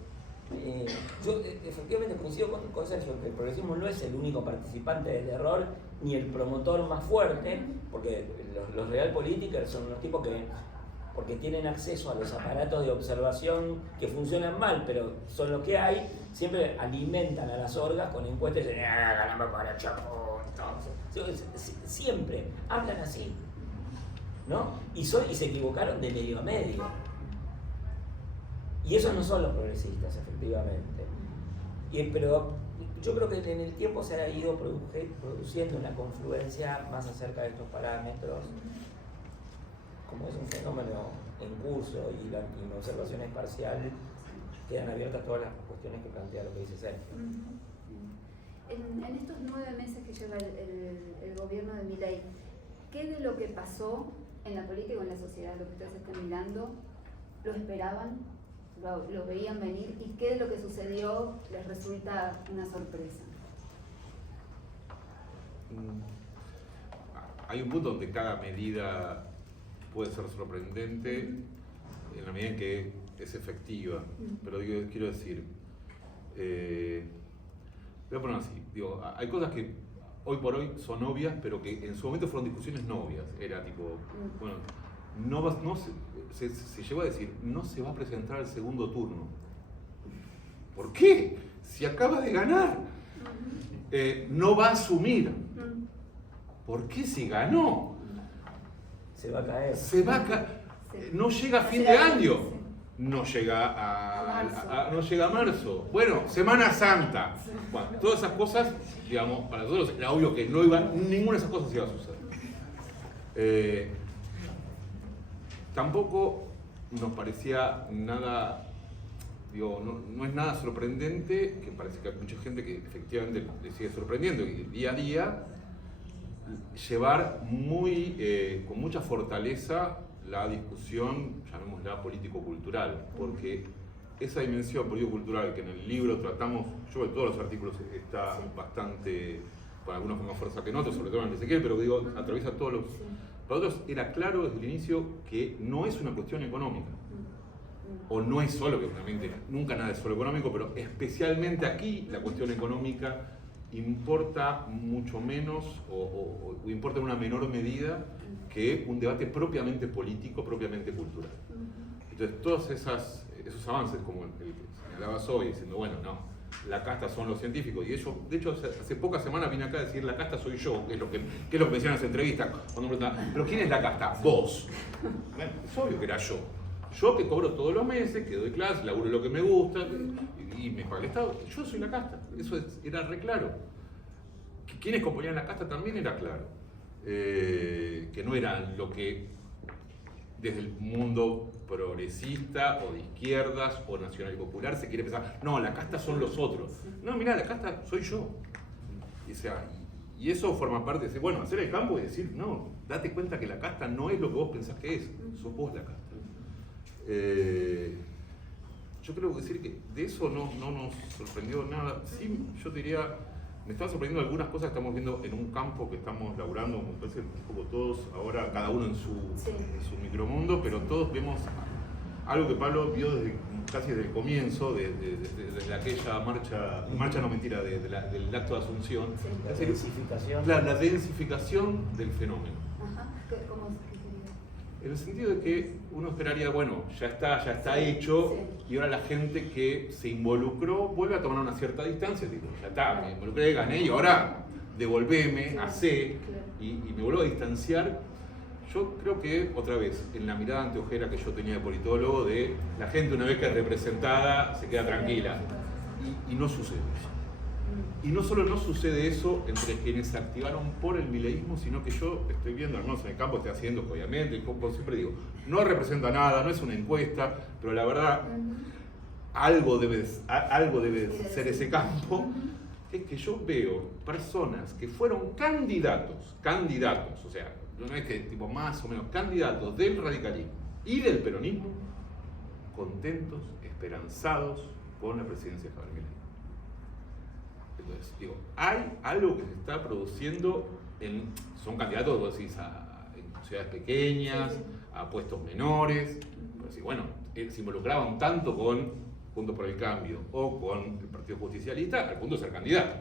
yo efectivamente coincido con Sergio que el progresismo no es el único participante del error ni el promotor más fuerte, porque los realpolitikers son unos tipos que, porque tienen acceso a los aparatos de observación que funcionan mal, pero son los que hay, siempre alimentan a las orgas con encuestas de ganamos por 8 puntos. Siempre hablan así, ¿no? Y se equivocaron de medio a medio. Y esos no son los progresistas, efectivamente. Pero yo creo que en el tiempo se ha ido produciendo una confluencia más acerca de estos parámetros. Como es un fenómeno en curso y la observación es parcial, quedan abiertas todas las cuestiones que plantea lo que dice Sergio. En estos 9 meses que lleva el gobierno de Milei, ¿qué de lo que pasó en la política o en la sociedad, lo que ustedes están mirando, lo esperaban? ¿Lo veían venir? ¿Y qué de lo que sucedió les resulta una sorpresa? Hay un punto donde cada medida puede ser sorprendente en la medida en que es efectiva, pero quiero decir, voy a ponerlo así, hay cosas que hoy por hoy son obvias, pero que en su momento fueron discusiones no obvias. Era tipo, bueno, se llegó a decir, no se va a presentar al segundo turno. ¿Por qué? Si acaba de ganar. No va a asumir. ¿Por qué si ganó? Se va a caer. No llega a fin de año. No llega a marzo. Bueno, Semana Santa. Bueno, todas esas cosas, digamos, para nosotros era obvio que ninguna de esas cosas iba a suceder. Tampoco nos parecía nada, digo, no es nada sorprendente, que parece que hay mucha gente que efectivamente le sigue sorprendiendo y día a día llevar con mucha fortaleza la discusión, llamémosla político-cultural, porque esa dimensión político-cultural que en el libro tratamos, yo en todos los artículos está bastante, con algunos con más fuerza que en otros, sobre todo en el de Ezequiel, pero digo, atraviesa todos los... Para otros era claro desde el inicio que no es una cuestión económica, o no es solo, que obviamente nunca nada es solo económico, pero especialmente aquí la cuestión económica importa mucho menos o importa en una menor medida que un debate propiamente político, propiamente cultural. Entonces todos esos avances, como el que señalabas hoy, diciendo, bueno, no, la casta son los científicos, y ellos, de hecho, hace pocas semanas vine acá a decir, la casta soy yo, que es lo que me decían en las entrevistas, cuando me preguntaban, ¿pero quién es la casta? Vos. Bueno, es obvio que era yo. Yo que cobro todos los meses, que doy clases, laburo lo que me gusta, y me paga el Estado, yo soy la casta. Eso era re claro. Quienes componían la casta también era claro. Que no eran lo que desde el mundo progresista o de izquierdas o nacional y popular se quiere pensar, no, la casta son los otros. No, mirá, la casta soy yo. Y eso forma parte de decir, bueno, hacer el campo y decir, no, date cuenta que la casta no es lo que vos pensás que es, sos vos la casta. Yo creo que decir que de eso no nos sorprendió nada. Sí, yo diría, me están sorprendiendo algunas cosas que estamos viendo en un campo que estamos laburando, me parece un poco todos, ahora cada uno en su micromundo, pero todos vemos algo que Pablo vio casi desde el comienzo, desde aquella marcha no mentira, del acto de Asunción. Sí, la densificación. La densificación del fenómeno. Ajá. ¿Cómo se diría? En el sentido de que uno esperaría, bueno, ya está hecho, y ahora la gente que se involucró vuelve a tomar una cierta distancia, tipo, ya está, me involucré, gané, y ahora devolveme, hacé, y me vuelvo a distanciar. Yo creo que, otra vez, en la mirada anteojera que yo tenía de politólogo, de la gente una vez que es representada se queda tranquila, y no sucede eso. Y no solo no sucede eso entre quienes se activaron por el mileísmo, sino que yo estoy viendo, al menos en el campo estoy haciendo, obviamente, como siempre digo, no representa nada, no es una encuesta, pero la verdad, algo debe ser ese campo, es que yo veo personas que fueron candidatos, o sea, no es que tipo más o menos candidatos del radicalismo y del peronismo, contentos, esperanzados con la presidencia de Javier Milei. Entonces, digo, hay algo que se está produciendo, son candidatos, vos decís, en ciudades pequeñas, a puestos menores, pero decís, bueno, se involucraban tanto con Juntos por el Cambio o con el Partido Justicialista, al punto de ser candidatos,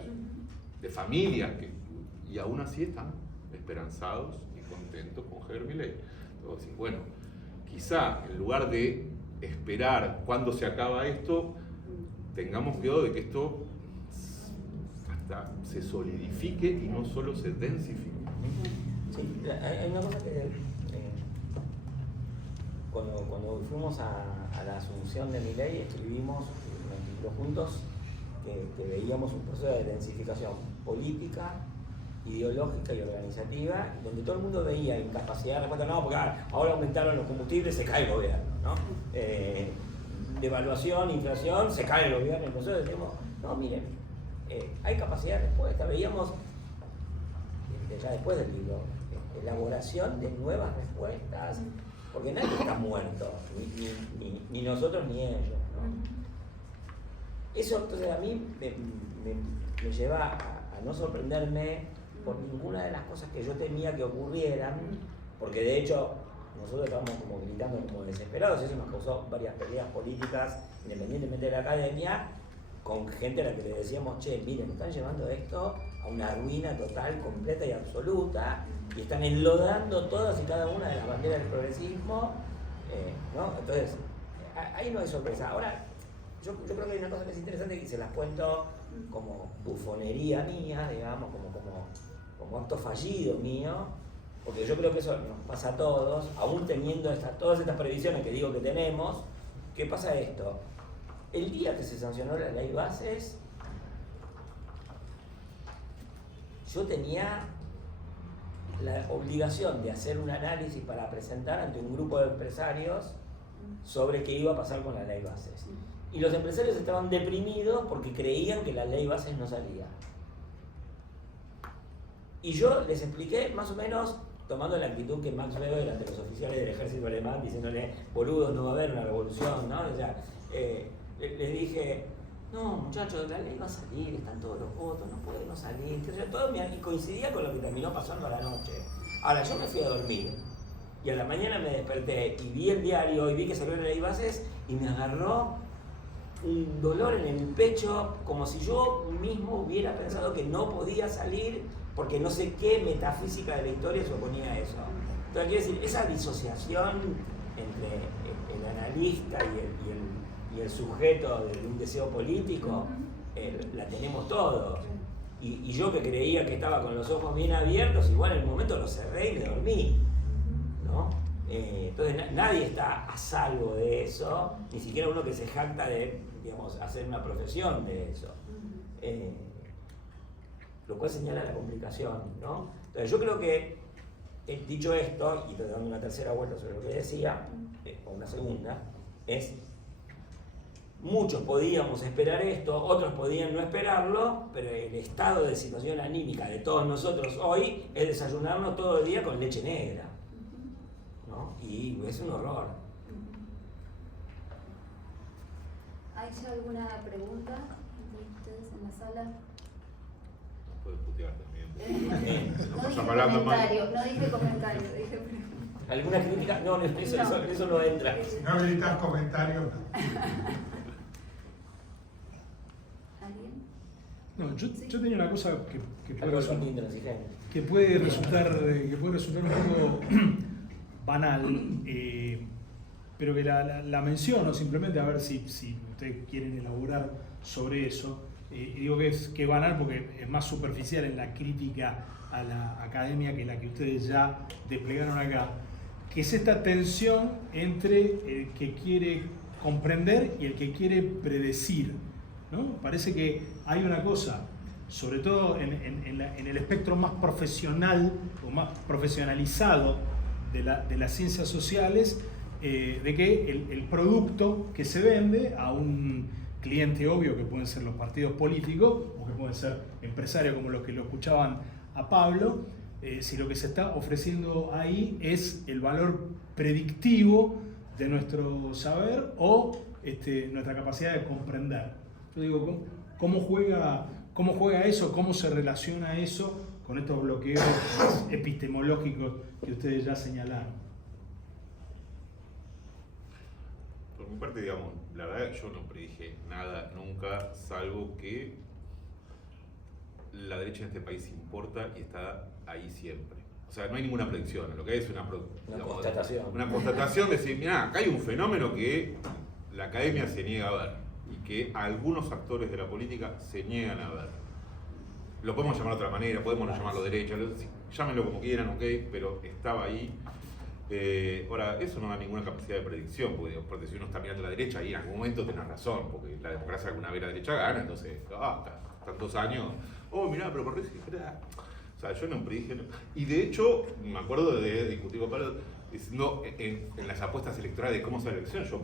de familias, y aún así están esperanzados y contentos con Javier Milei. Entonces, decís, bueno, quizá en lugar de esperar cuándo se acaba esto, tengamos cuidado de que esto se solidifique y no solo se densifique. Sí, hay una cosa que cuando fuimos a la asunción de Milei escribimos un artículo juntos que veíamos un proceso de densificación política, ideológica y organizativa, donde todo el mundo veía incapacidad de respuesta, no, porque ahora aumentaron los combustibles, se cae el gobierno, ¿no? Devaluación, inflación, se cae el gobierno. Nosotros decimos, no, miren, hay capacidad de respuesta. Veíamos, ya después del libro, elaboración de nuevas respuestas, porque nadie está muerto, ni nosotros ni ellos, ¿no? Eso entonces a mí me lleva a no sorprenderme por ninguna de las cosas que yo temía que ocurrieran, porque de hecho nosotros estábamos como gritando como desesperados, y eso nos causó varias peleas políticas, independientemente de la academia, con gente a la que le decíamos, che, miren, están llevando esto a una ruina total, completa y absoluta, y están enlodando todas y cada una de las banderas del progresismo, ¿no? Entonces, ahí no hay sorpresa. Ahora, yo creo que hay una cosa que es interesante, que se las cuento como bufonería mía, digamos, como acto fallido mío, porque yo creo que eso nos pasa a todos, aún teniendo todas estas previsiones que digo que tenemos. ¿Qué pasa esto? El día que se sancionó la ley bases, yo tenía la obligación de hacer un análisis para presentar ante un grupo de empresarios sobre qué iba a pasar con la ley bases. Y los empresarios estaban deprimidos porque creían que la ley bases no salía. Y yo les expliqué más o menos, tomando la actitud que Max Weber ante los oficiales del ejército alemán, diciéndole, boludos, no va a haber una revolución, ¿no? O sea, les dije, no, muchachos, la ley va a salir, están todos los votos, no puede no salir. Y coincidía con lo que terminó pasando a la noche. Ahora, yo me fui a dormir y a la mañana me desperté y vi el diario y vi que salió la ley bases y me agarró un dolor en el pecho, como si yo mismo hubiera pensado que no podía salir porque no sé qué metafísica de la historia se oponía a eso. Entonces, quiero decir, esa disociación entre el analista y el sujeto de un deseo político, la tenemos todos. Y yo que creía que estaba con los ojos bien abiertos, igual en el momento los cerré y me dormí, ¿no? Entonces nadie está a salvo de eso, ni siquiera uno que se jacta de, digamos, hacer una profesión de eso. Lo cual señala la complicación, ¿no? Entonces yo creo que, dicho esto, y dando una tercera vuelta sobre lo que decía, o una segunda, es muchos podíamos esperar esto, otros podían no esperarlo, pero el estado de situación anímica de todos nosotros hoy es desayunarnos todo el día con leche negra, ¿no? Y es un horror. ¿Hay ya alguna pregunta de ustedes en la sala? Puedes putear también. No dije comentario, dije pregunta. ¿Alguna crítica? No, eso no entra. Si no habilitas comentarios, no. ¿Alguien? No, yo tenía una cosa que puede resultar un poco banal, pero que la menciono simplemente a ver si ustedes quieren elaborar sobre eso. Y digo que es banal porque es más superficial en la crítica a la academia que la que ustedes ya desplegaron acá, que es esta tensión entre el que quiere comprender y el que quiere predecir, ¿no? Parece que hay una cosa, sobre todo en el espectro más profesional o más profesionalizado de las ciencias sociales, de que el producto que se vende a un cliente obvio, que pueden ser los partidos políticos o que pueden ser empresarios como los que lo escuchaban a Pablo, si lo que se está ofreciendo ahí es el valor predictivo de nuestro saber o nuestra capacidad de comprender. Yo digo, ¿cómo juega eso? ¿Cómo se relaciona eso con estos bloqueos epistemológicos que ustedes ya señalaron? Por mi parte, digamos, la verdad yo no predije nada nunca, salvo que la derecha en este país importa y está ahí siempre. O sea, no hay ninguna predicción, lo que hay es una constatación. Una constatación de decir, mirá, acá hay un fenómeno que la academia se niega a ver y que algunos actores de la política se niegan a ver. Lo podemos llamar de otra manera, podemos no llamarlo derecha, llámenlo como quieran, ok, pero estaba ahí. Ahora, eso no da ninguna capacidad de predicción, porque si uno está mirando a la derecha, y en algún momento tenés razón, porque la democracia alguna vez la derecha gana, entonces, tantos años, mirá, pero por eso, o sea, yo no predije, no. Y de hecho, me acuerdo de discutir con Pablo, en las apuestas electorales de cómo sale la elección, yo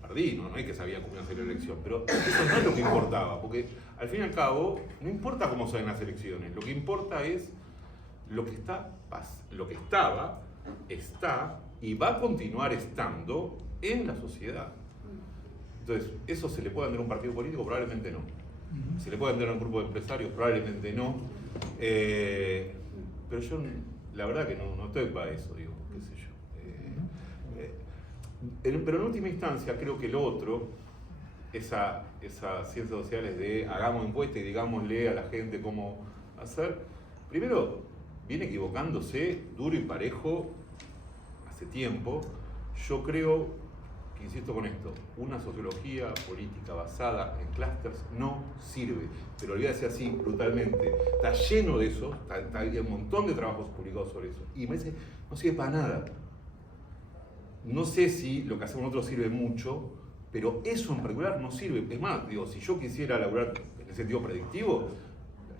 perdí, no es que sabía cómo iba a ser la elección, pero eso no es lo que importaba, porque al fin y al cabo, no importa cómo salen las elecciones, lo que importa es lo que estaba, está y va a continuar estando en la sociedad. Entonces, ¿eso se le puede vender a un partido político? Probablemente no. ¿Se le puede vender a un grupo de empresarios? Probablemente no. Pero yo, la verdad que no estoy para eso, digo, qué sé yo. Pero en última instancia, creo que lo otro, esas ciencias sociales de hagamos encuesta y digámosle a la gente cómo hacer, primero, viene equivocándose duro y parejo hace tiempo. Yo creo que, insisto con esto, una sociología política basada en clústeres no sirve, pero olvídese así brutalmente. Está lleno de eso, hay un montón de trabajos publicados sobre eso, y me parece no sirve para nada. No sé si lo que hacemos nosotros sirve mucho, pero eso en particular no sirve. Es más, digo, si yo quisiera laburar en el sentido predictivo,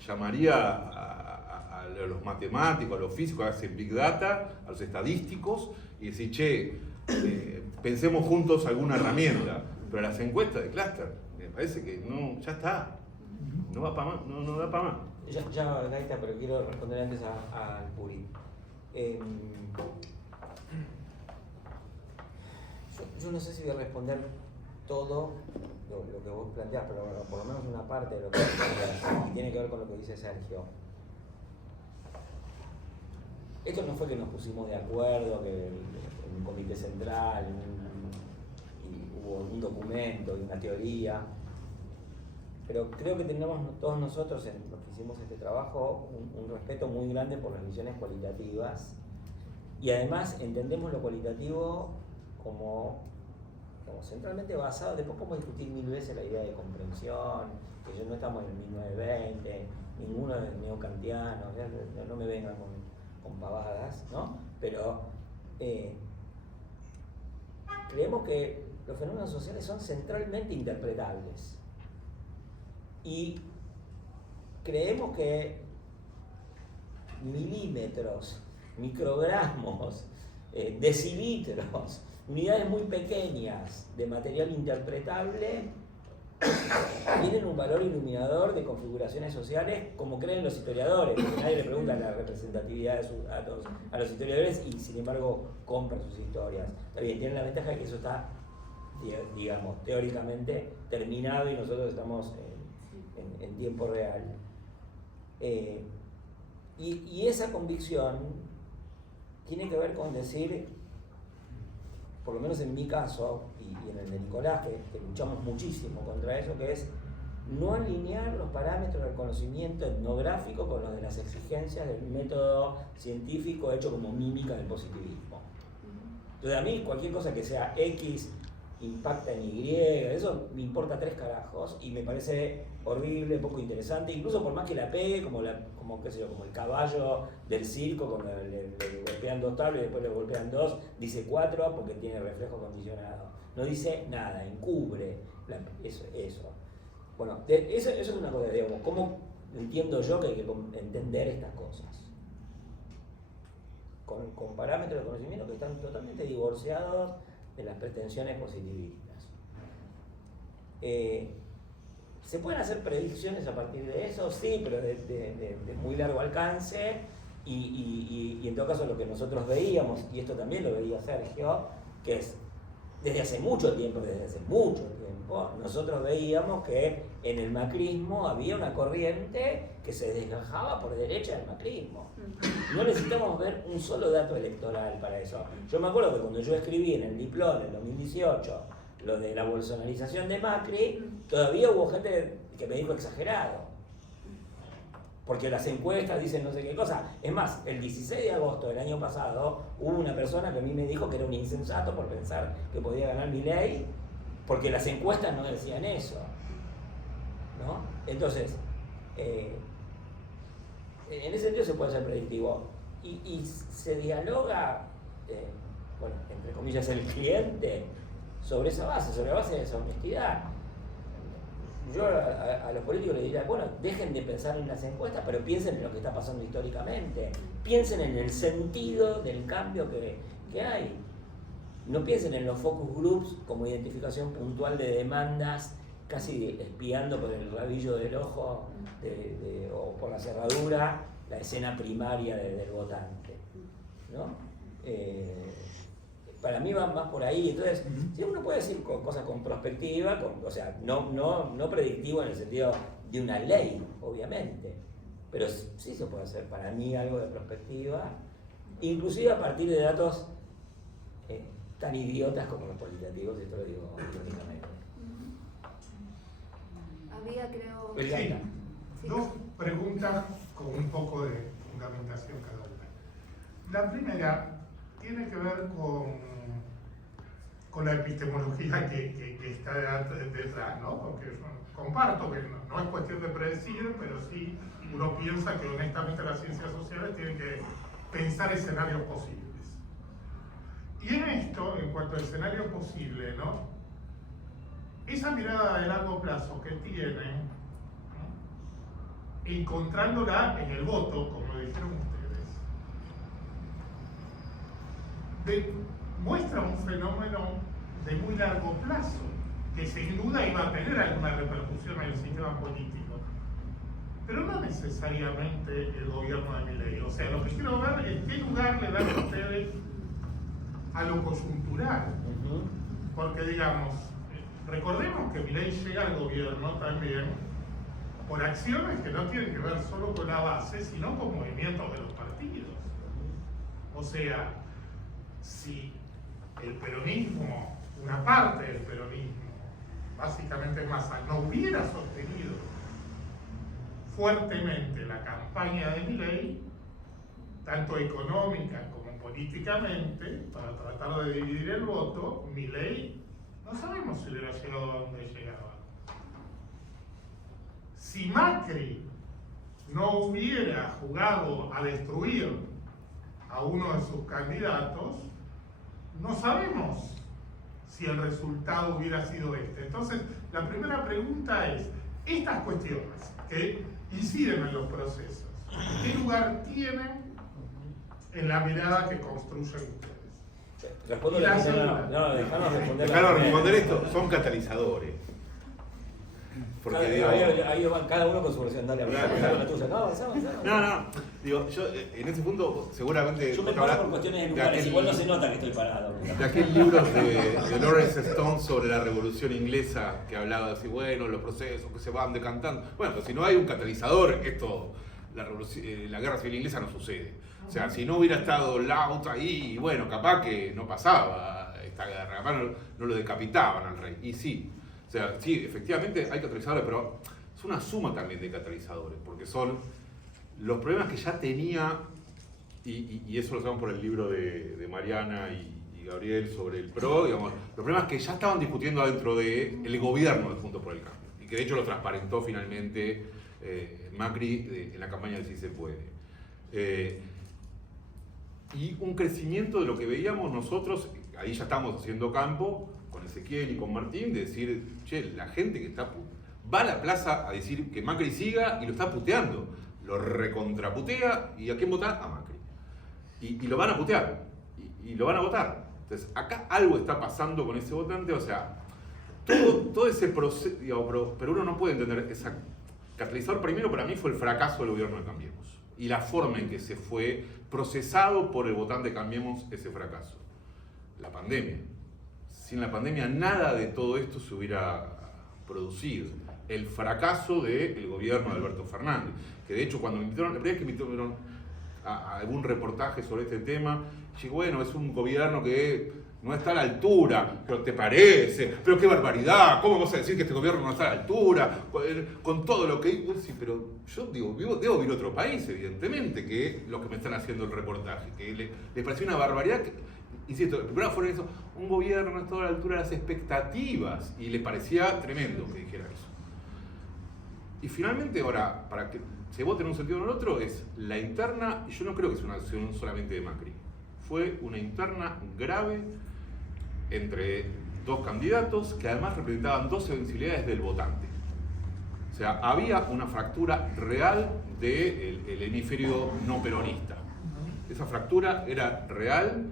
llamaría a los matemáticos, a los físicos, a ese Big Data, a los estadísticos, y decir, che, pensemos juntos alguna herramienta, pero las encuestas de clúster, me parece que no, ya está, no va para más, no da para más. Ya, Gaita, pero quiero responder antes al Puri. Yo no sé si voy a responder todo lo que vos planteás, pero bueno, por lo menos una parte de lo que planteás, y tiene que ver con lo que dice Sergio. Esto no fue que nos pusimos de acuerdo, que en un comité central, y hubo un documento y una teoría, pero creo que tenemos todos nosotros, en los que hicimos este trabajo, un respeto muy grande por las visiones cualitativas, y además entendemos lo cualitativo como centralmente basado. Después podemos discutir mil veces la idea de comprensión, que ya no estamos en el 1920, ninguno es neocantiano, no me vengan con pavadas, ¿no? Pero creemos que los fenómenos sociales son centralmente interpretables y creemos que milímetros, microgramos, decilitros, unidades muy pequeñas de material interpretable tienen un valor iluminador de configuraciones sociales, como creen los historiadores. Nadie le pregunta la representatividad de sus datos a los historiadores y sin embargo compran sus historias. Está bien, tienen la ventaja de que eso está, digamos, teóricamente terminado y nosotros estamos en tiempo real. Y esa convicción tiene que ver con decir, por lo menos en mi caso, y en el de Nicolás, que luchamos muchísimo contra eso, que es no alinear los parámetros del conocimiento etnográfico con los de las exigencias del método científico hecho como mímica del positivismo. Entonces a mí cualquier cosa que sea X impacta en Y, eso me importa 3 carajos y me parece horrible, poco interesante, incluso por más que la pegue, como qué sé yo, como el caballo del circo, cuando le golpean 2 tablas y después le golpean 2, dice 4 porque tiene reflejo condicionado. No dice nada, encubre eso. Bueno, eso es una cosa, digamos, ¿cómo entiendo yo que hay que entender estas cosas? Con parámetros de conocimiento que están totalmente divorciados de las pretensiones positivistas. ¿Se pueden hacer predicciones a partir de eso? Sí, pero de muy largo alcance y en todo caso lo que nosotros veíamos, y esto también lo veía Sergio, que es desde hace mucho tiempo, nosotros veíamos que en el macrismo había una corriente que se desgajaba por derecha del macrismo. No necesitamos ver un solo dato electoral para eso. Yo me acuerdo que cuando yo escribí en el diploma en el 2018 lo de la bolsonarización de Macri, todavía hubo gente que me dijo exagerado. Porque las encuestas dicen no sé qué cosa. Es más, el 16 de agosto del año pasado hubo una persona que a mí me dijo que era un insensato por pensar que podía ganar Milei, porque las encuestas no decían eso, ¿no? Entonces, en ese sentido se puede ser predictivo. Y se dialoga, bueno, entre comillas, el cliente sobre esa base de esa honestidad. Yo a los políticos les diría, bueno, dejen de pensar en las encuestas, pero piensen en lo que está pasando históricamente. Piensen en el sentido del cambio que hay. No piensen en los focus groups como identificación puntual de demandas, casi espiando por el rabillo del ojo o por la cerradura la escena primaria del votante, ¿no? Para mí va más por ahí. Entonces, si uno puede decir cosas con perspectiva, o sea, no predictivo en el sentido de una ley, obviamente, pero sí se puede hacer para mí algo de perspectiva, inclusive a partir de datos tan idiotas como los cualitativos, y esto lo digo irónicamente. Había, creo... Sí, Sí. 2 preguntas con un poco de fundamentación cada una. La primera tiene que ver con la epistemología que está detrás, ¿no? Porque comparto que no es cuestión de predecir, pero sí uno piensa que honestamente las ciencias sociales tienen que pensar escenarios posibles. Y en esto, en cuanto a escenario posible, ¿no? Esa mirada de largo plazo que tienen, ¿no? Encontrándola en el voto, como lo dijeron ustedes, muestra un fenómeno de muy largo plazo, que sin duda iba a tener alguna repercusión en el sistema político, pero no necesariamente el gobierno de Milei. O sea, lo que quiero ver es qué lugar le dan ustedes a lo coyuntural. Porque, digamos, recordemos que Milei llega al gobierno también por acciones que no tienen que ver solo con la base, sino con movimientos de los partidos. O sea, si el peronismo, una parte del peronismo, básicamente Massa, no hubiera sostenido fuertemente la campaña de Milei, tanto económica como políticamente, para tratar de dividir el voto, Milei no sabemos si hubiera llegado a donde llegaba. Si Macri no hubiera jugado a destruir a uno de sus candidatos, no sabemos si el resultado hubiera sido este. Entonces, la primera pregunta es, estas cuestiones que inciden en los procesos, ¿qué lugar tienen en la mirada que construyen ustedes? Respondo Y la la segunda. no, dejanos responder la Claro, primera. responder esto, son catalizadores. Porque digo, Ahí van cada uno con su versión, dale, Claro, con claro. la tuya. No, avanzamos. no, digo, yo en ese punto seguramente... Yo me habrá- paro por cuestiones de lugares, aquel- igual no se nota que estoy parado. de aquel libro de Lawrence Stone sobre la Revolución Inglesa, que hablaba de así, bueno, los procesos que se van decantando. Bueno, pero si no hay un catalizador, la Guerra Civil Inglesa no sucede. O sea, si no hubiera estado Laut ahí, bueno, capaz que no pasaba esta guerra, capaz no lo decapitaban al rey. Y sí, o sea, sí, efectivamente hay catalizadores, pero es una suma también de catalizadores, porque son los problemas que ya tenía, y eso lo sabemos por el libro de Mariana y Gabriel sobre el PRO, digamos, los problemas que ya estaban discutiendo dentro del gobierno de Juntos por el Cambio, y que de hecho lo transparentó finalmente Macri en la campaña del Sí se puede. Y un crecimiento de lo que veíamos nosotros, ahí ya estamos haciendo campo, con Ezequiel y con Martín, de decir, che, la gente que va a la plaza a decir que Macri siga y lo está puteando, lo recontraputea, ¿y a quién vota? A Macri. Y lo van a putear, y lo van a votar. Entonces, acá algo está pasando con ese votante, o sea, todo ese proceso, pero uno no puede entender esa catalizador. Primero, para mí fue el fracaso del gobierno de Cambiemos y la forma en que se fue procesado por el votante de Cambiemos ese fracaso. La pandemia. Sin la pandemia nada de todo esto se hubiera producido. El fracaso del gobierno de Alberto Fernández, que de hecho cuando me invitaron, la primera vez que me invitaron a algún reportaje sobre este tema, dije, bueno, es un gobierno que no está a la altura, pero te parece, pero qué barbaridad, ¿cómo vas a decir que este gobierno no está a la altura? Con todo lo que hay, sí, pero yo digo, debo vivir otro país, evidentemente, que los que me están haciendo el reportaje, que les pareció una barbaridad, insisto, primero fueron eso, un gobierno no está a la altura de las expectativas, y les parecía tremendo que dijera eso. Y finalmente ahora, para que se vote en un sentido o en el otro, es la interna, y yo no creo que sea una acción solamente de Macri, fue una interna grave entre dos candidatos que además representaban dos sensibilidades del votante. O sea, había una fractura real del hemisferio no peronista. Esa fractura era real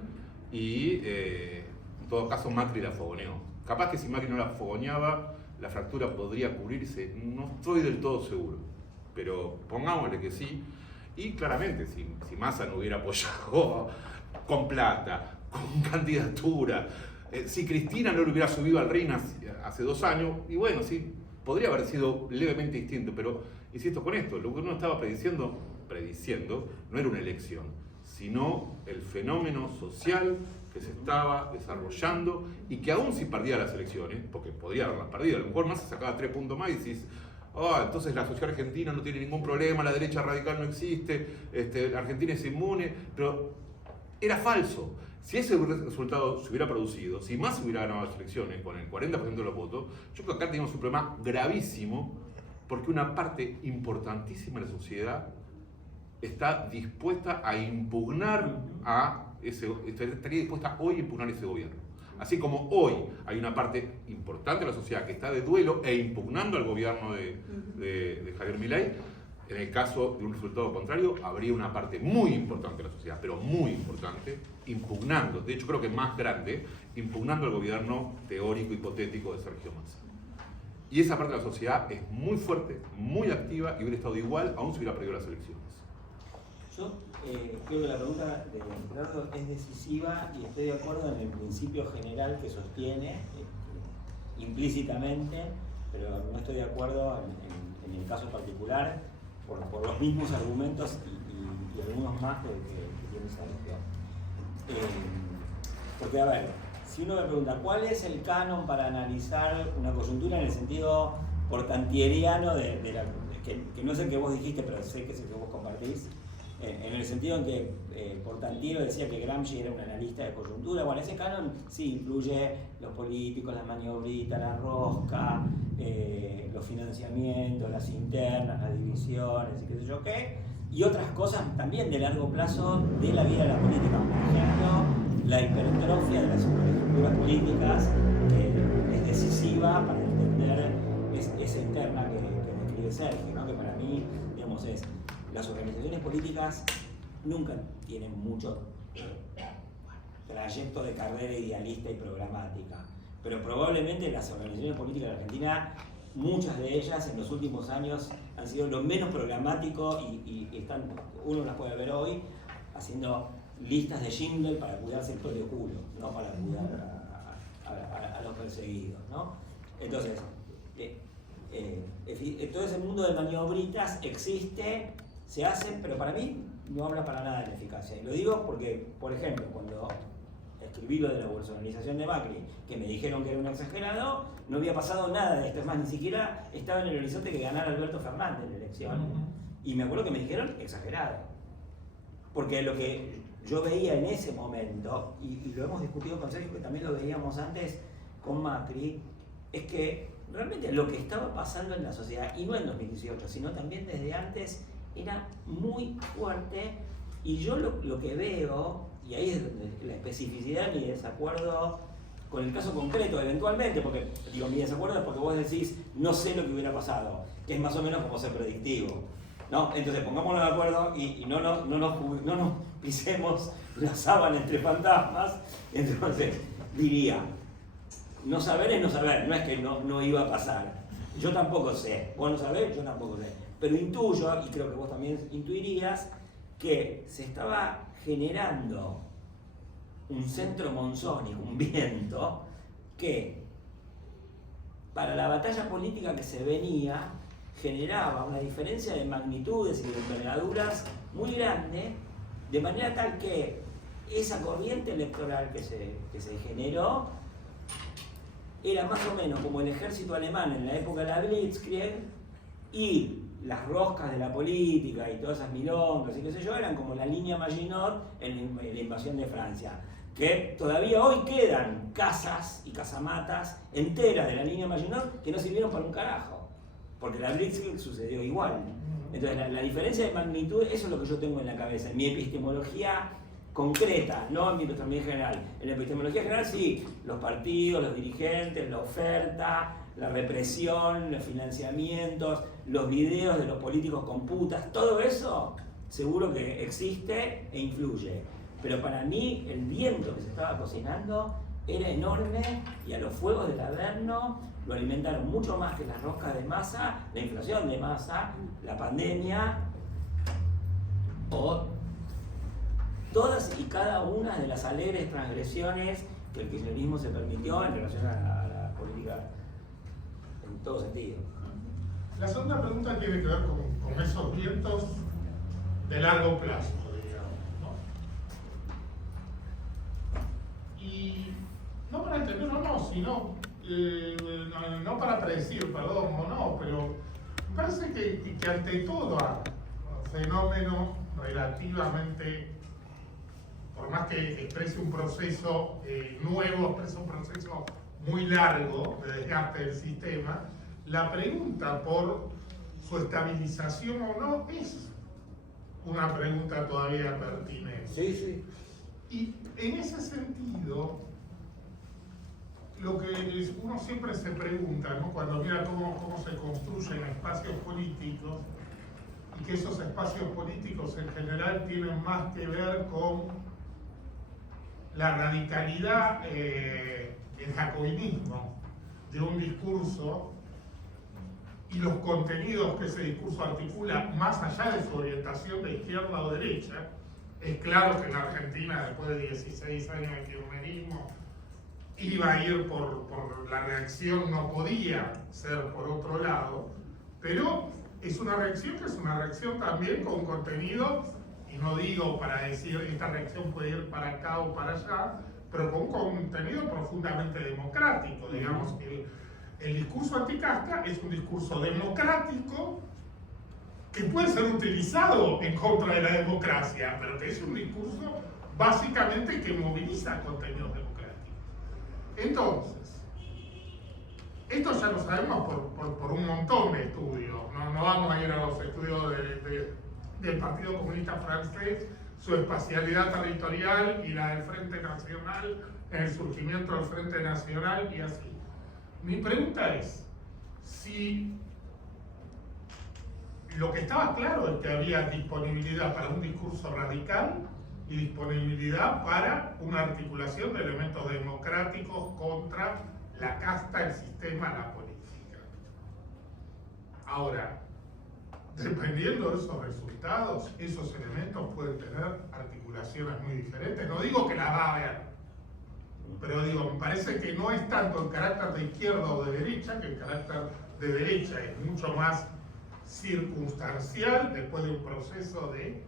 y en todo caso Macri la fogoneó. Capaz que si Macri no la fogoneaba, la fractura podría cubrirse, no estoy del todo seguro, pero pongámosle que sí. Y claramente, si Massa no hubiera apoyado con plata, con candidatura, si Cristina no lo hubiera subido al ring hace 2 años, y bueno, sí, podría haber sido levemente distinto, pero insisto con esto, lo que uno estaba prediciendo no era una elección, sino el fenómeno social que se estaba desarrollando y que aún si perdía las elecciones, porque podría haberlas perdido, a lo mejor Massa sacaba 3 puntos más y decís, entonces la sociedad argentina no tiene ningún problema, la derecha radical no existe, la Argentina es inmune, pero era falso. Si ese resultado se hubiera producido, si Massa hubiera ganado las elecciones con el 40% de los votos, yo creo que acá tenemos un problema gravísimo, porque una parte importantísima de la sociedad está dispuesta a impugnar estaría dispuesta hoy a impugnar ese gobierno. Así como hoy hay una parte importante de la sociedad que está de duelo e impugnando al gobierno de Javier Milei, En el caso de un resultado contrario, habría una parte muy importante de la sociedad, pero muy importante, impugnando, de hecho creo que más grande, impugnando el gobierno teórico, hipotético de Sergio Massa. Y esa parte de la sociedad es muy fuerte, muy activa y hubiera estado igual aún si hubiera perdido las elecciones. Yo creo que la pregunta de Gerardo es decisiva y estoy de acuerdo en el principio general que sostiene implícitamente, pero no estoy de acuerdo en el caso particular por los mismos argumentos y algunos más que tiene Sergio. Porque, a ver, si uno me pregunta, ¿cuál es el canon para analizar una coyuntura en el sentido portantieriano que no es el que vos dijiste, pero sé que es el que vos compartís? En el sentido en que Portantiero decía que Gramsci era un analista de coyuntura. Bueno, ese canon sí incluye los políticos, las maniobritas, la rosca, los financiamientos, las internas, las divisiones y qué sé yo qué, y otras cosas también de largo plazo de la vida de la política. Por ejemplo, la hipertrofia de las superestructuras políticas, que es decisiva para entender esa interna que describe Sergio, ¿no? Que para mí, digamos, es las organizaciones políticas nunca tienen mucho trayecto de carrera idealista y programática, pero probablemente las organizaciones políticas de Argentina, muchas de ellas en los últimos años han sido lo menos programático y uno las puede ver hoy haciendo listas de Schindler para cuidarse el propio culo, no para cuidar a los perseguidos, ¿no? Entonces, todo ese mundo de maniobritas existe, se hacen, pero para mí no habla para nada de la eficacia. Y lo digo porque, por ejemplo, cuando escribí lo de la bolsonarización de Macri, que me dijeron que era un exagerado, no había pasado nada de esto. Es más, ni siquiera estaba en el horizonte que ganara Alberto Fernández en la elección. Y me acuerdo que me dijeron exagerado. Porque lo que yo veía en ese momento, y lo hemos discutido con Sergio, que también lo veíamos antes con Macri, es que realmente lo que estaba pasando en la sociedad, y no en 2018, sino también desde antes, era muy fuerte. Y yo lo que veo, y ahí es la especificidad de mi desacuerdo con el caso concreto, eventualmente, porque digo mi desacuerdo es porque vos decís no sé lo que hubiera pasado, que es más o menos como ser predictivo, ¿no? Entonces pongámonos de acuerdo y no nos pisemos la sábana entre fantasmas. Entonces diría, no saber es no saber, no es que no iba a pasar. Yo tampoco sé, vos no sabés, yo tampoco sé, pero intuyo, y creo que vos también intuirías, que se estaba generando un centro monzónico, un viento, que para la batalla política que se venía generaba una diferencia de magnitudes y de envergaduras muy grande, de manera tal que esa corriente electoral que se generó era más o menos como el ejército alemán en la época de la Blitzkrieg, y las roscas de la política y todas esas milongas y qué sé yo eran como la línea Maginot en la invasión de Francia, que todavía hoy quedan casas y casamatas enteras de la línea Maginot que no sirvieron para un carajo, porque la Blitzkrieg sucedió igual. Entonces la diferencia de magnitud, eso es lo que yo tengo en la cabeza, en mi epistemología concreta, no en mi epistemología general. En la epistemología general sí, los partidos, los dirigentes, la oferta, la represión, los financiamientos, los videos de los políticos con putas, todo eso seguro que existe e influye. Pero para mí el viento que se estaba cocinando era enorme y a los fuegos del Averno lo alimentaron mucho más que las roscas de Massa, la inflación de Massa, la pandemia o todas y cada una de las alegres transgresiones que el kirchnerismo se permitió en relación a la política en todo sentido. La segunda pregunta tiene que ver con esos vientos de largo plazo, digamos, ¿no? Y no para entender o no, sino, no para predecir, perdón, o no, pero me parece que ante todo a fenómeno relativamente, por más que exprese un proceso nuevo, expresa un proceso muy largo de desgaste del sistema, la pregunta por su estabilización o no es una pregunta todavía pertinente. Sí, sí. Y en ese sentido, lo que uno siempre se pregunta, ¿no? Cuando mira cómo se construyen espacios políticos, y que esos espacios políticos en general tienen más que ver con la radicalidad, el jacobinismo de un discurso y los contenidos que ese discurso articula, más allá de su orientación de izquierda o derecha. Es claro que en la Argentina, después de 16 años de kirchnerismo, iba a ir por la reacción, no podía ser por otro lado, pero es una reacción que es una reacción también con contenido, y no digo para decir esta reacción puede ir para acá o para allá, pero con contenido profundamente democrático. Digamos, el discurso anticasta es un discurso democrático que puede ser utilizado en contra de la democracia, pero que es un discurso básicamente que moviliza contenidos democráticos. Entonces, esto ya lo sabemos por un montón de estudios, no vamos a ir a los estudios del Partido Comunista Francés, su espacialidad territorial y la del Frente Nacional, en el surgimiento del Frente Nacional y así. Mi pregunta es, si lo que estaba claro es que había disponibilidad para un discurso radical y disponibilidad para una articulación de elementos democráticos contra la casta, el sistema, la política. Ahora, dependiendo de esos resultados, esos elementos pueden tener articulaciones muy diferentes. No digo que las va a haber, pero digo, me parece que no es tanto el carácter de izquierda o de derecha, que el carácter de derecha es mucho más circunstancial después de un proceso de,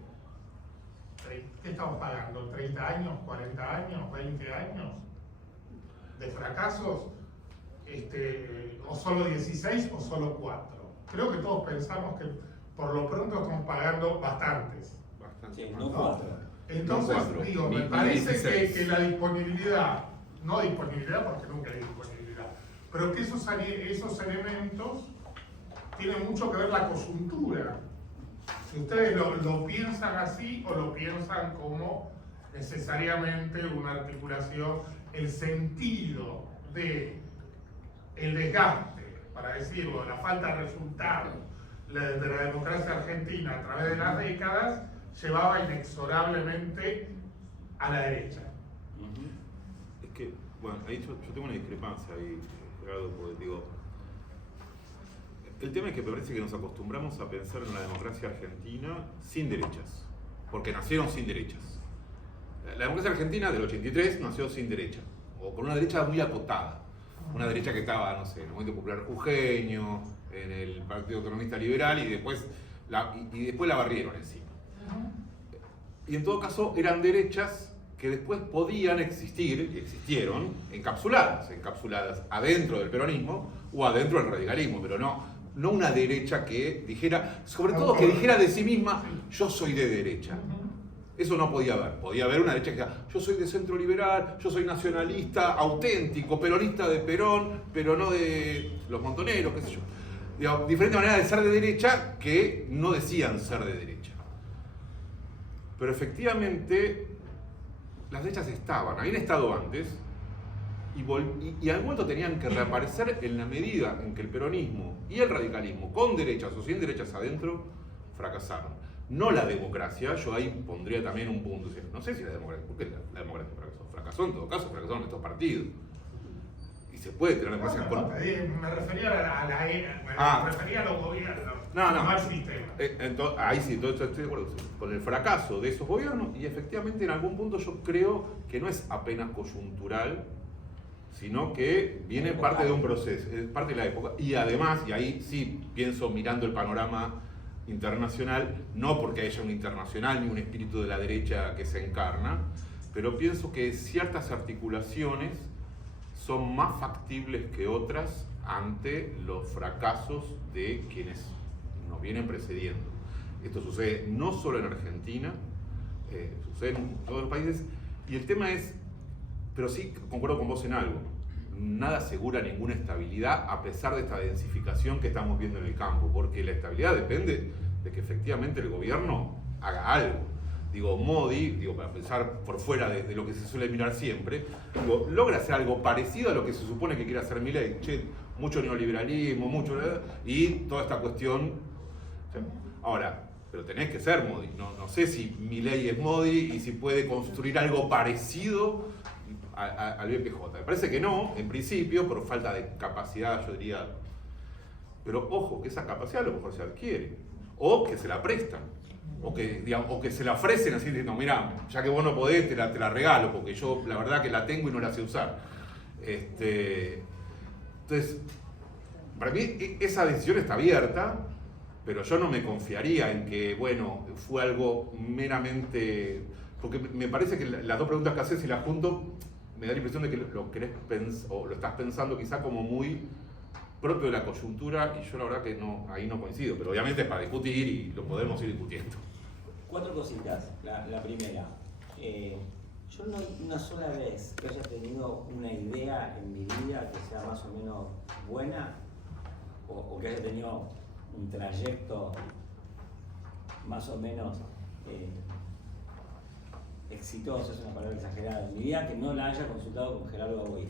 ¿qué estamos pagando? ¿30 años, 40 años, 20 años de fracasos? O solo 16 o solo 4. Creo que todos pensamos que por lo pronto estamos pagando bastantes. Bastante. Sí, no 4. Entonces, No 4, digo, ni me parece 16. que la disponibilidad, no disponibilidad porque nunca hay disponibilidad, pero que esos elementos tienen mucho que ver la coyuntura. Si ustedes lo piensan así o lo piensan como necesariamente una articulación, el sentido de el desgaste, para decirlo, la falta de resultados de la democracia argentina a través de las décadas, llevaba inexorablemente a la derecha. Es que, bueno, ahí yo tengo una discrepancia ahí, Gerardo, porque digo, el tema es que me parece que nos acostumbramos a pensar en la democracia argentina sin derechas, porque nacieron sin derechas. La democracia argentina del 83 nació sin derecha, o con una derecha muy acotada. Una derecha que estaba, no sé, en el Movimiento Popular Jujeño, en el Partido Autonomista Liberal, y después la barrieron encima. Y en todo caso eran derechas que después podían existir, y existieron, encapsuladas adentro del peronismo o adentro del radicalismo, pero no una derecha que dijera, sobre todo que dijera de sí misma, yo soy de derecha. Eso no podía haber. Podía haber una derecha que decía, yo soy de centro liberal, yo soy nacionalista, auténtico, peronista de Perón, pero no de los montoneros, qué sé yo. Digamos, diferente manera de ser de derecha que no decían ser de derecha. Pero efectivamente, las derechas habían estado antes, y al momento tenían que reaparecer en la medida en que el peronismo y el radicalismo, con derechas o sin derechas adentro, fracasaron. No la democracia, yo ahí pondría también un punto. No sé si la democracia, ¿por qué la democracia fracasó? Fracasó en todo caso, fracasaron estos partidos. Y se puede tener democracia con... Me refería me refería a los gobiernos, no al sistema. Ahí sí, entonces estoy de acuerdo con el fracaso de esos gobiernos, y efectivamente en algún punto yo creo que no es apenas coyuntural, sino que viene parte de un proceso, es parte de la época, y además, y ahí sí pienso mirando el panorama internacional, no porque haya un internacional ni un espíritu de la derecha que se encarna, pero pienso que ciertas articulaciones son más factibles que otras ante los fracasos de quienes nos vienen precediendo. Esto sucede no solo en Argentina, sucede en todos los países, y el tema es, pero sí concuerdo con vos en algo, nada asegura ninguna estabilidad a pesar de esta densificación que estamos viendo en el campo, porque la estabilidad depende de que efectivamente el gobierno haga algo. Digo, Modi, para pensar por fuera de lo que se suele mirar siempre, logra hacer algo parecido a lo que se supone que quiere hacer Milei. Mucho neoliberalismo, y toda esta cuestión. Ahora, pero tenés que ser Modi. No sé si Milei es Modi y si puede construir algo parecido al BPJ. Me parece que no, en principio, por falta de capacidad, yo diría. Pero ojo, que esa capacidad a lo mejor se adquiere, o que se la prestan, o que se la ofrecen así diciendo, mira, ya que vos no podés, te la regalo, porque yo la verdad que la tengo y no la sé usar. Entonces, para mí esa decisión está abierta, pero yo no me confiaría en que, bueno, fue algo meramente... Porque me parece que las dos preguntas que haces, si las junto, me da la impresión de que lo querés o lo estás pensando quizá como muy propio de la coyuntura, y yo la verdad que no, ahí no coincido, pero obviamente es para discutir y lo podemos ir discutiendo. 4 cositas. La primera, yo no hay una sola vez que haya tenido una idea en mi vida que sea más o menos buena, o que haya tenido un trayecto más o menos exitoso, es una palabra exagerada en mi vida, que no la haya consultado con Gerardo Gaboy.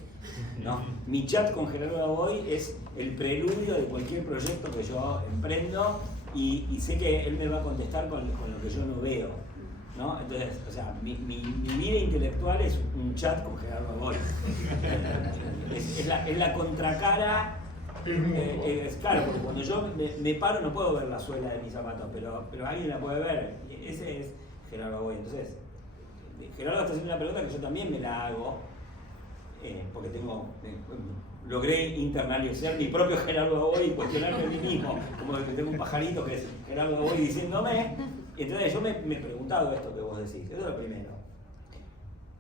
¿No? Mi chat con Gerardo Gaboy es el preludio de cualquier proyecto que yo emprendo, y sé que él me va a contestar con lo que yo no veo, ¿no? Entonces, o sea, mi vida intelectual es un chat con Gerardo Gaboy. Es la contracara. Claro, porque cuando yo me paro no puedo ver la suela de mis zapatos, pero alguien la puede ver. Ese es Gerardo Gaboy. Entonces, Gerardo está haciendo una pregunta que yo también me la hago, porque logré internalizar mi propio Gerardo Gaboy y cuestionarme a mí mismo, como que tengo un pajarito que es Gerardo Gaboy diciéndome. Entonces yo me he preguntado esto que vos decís. Eso es lo primero.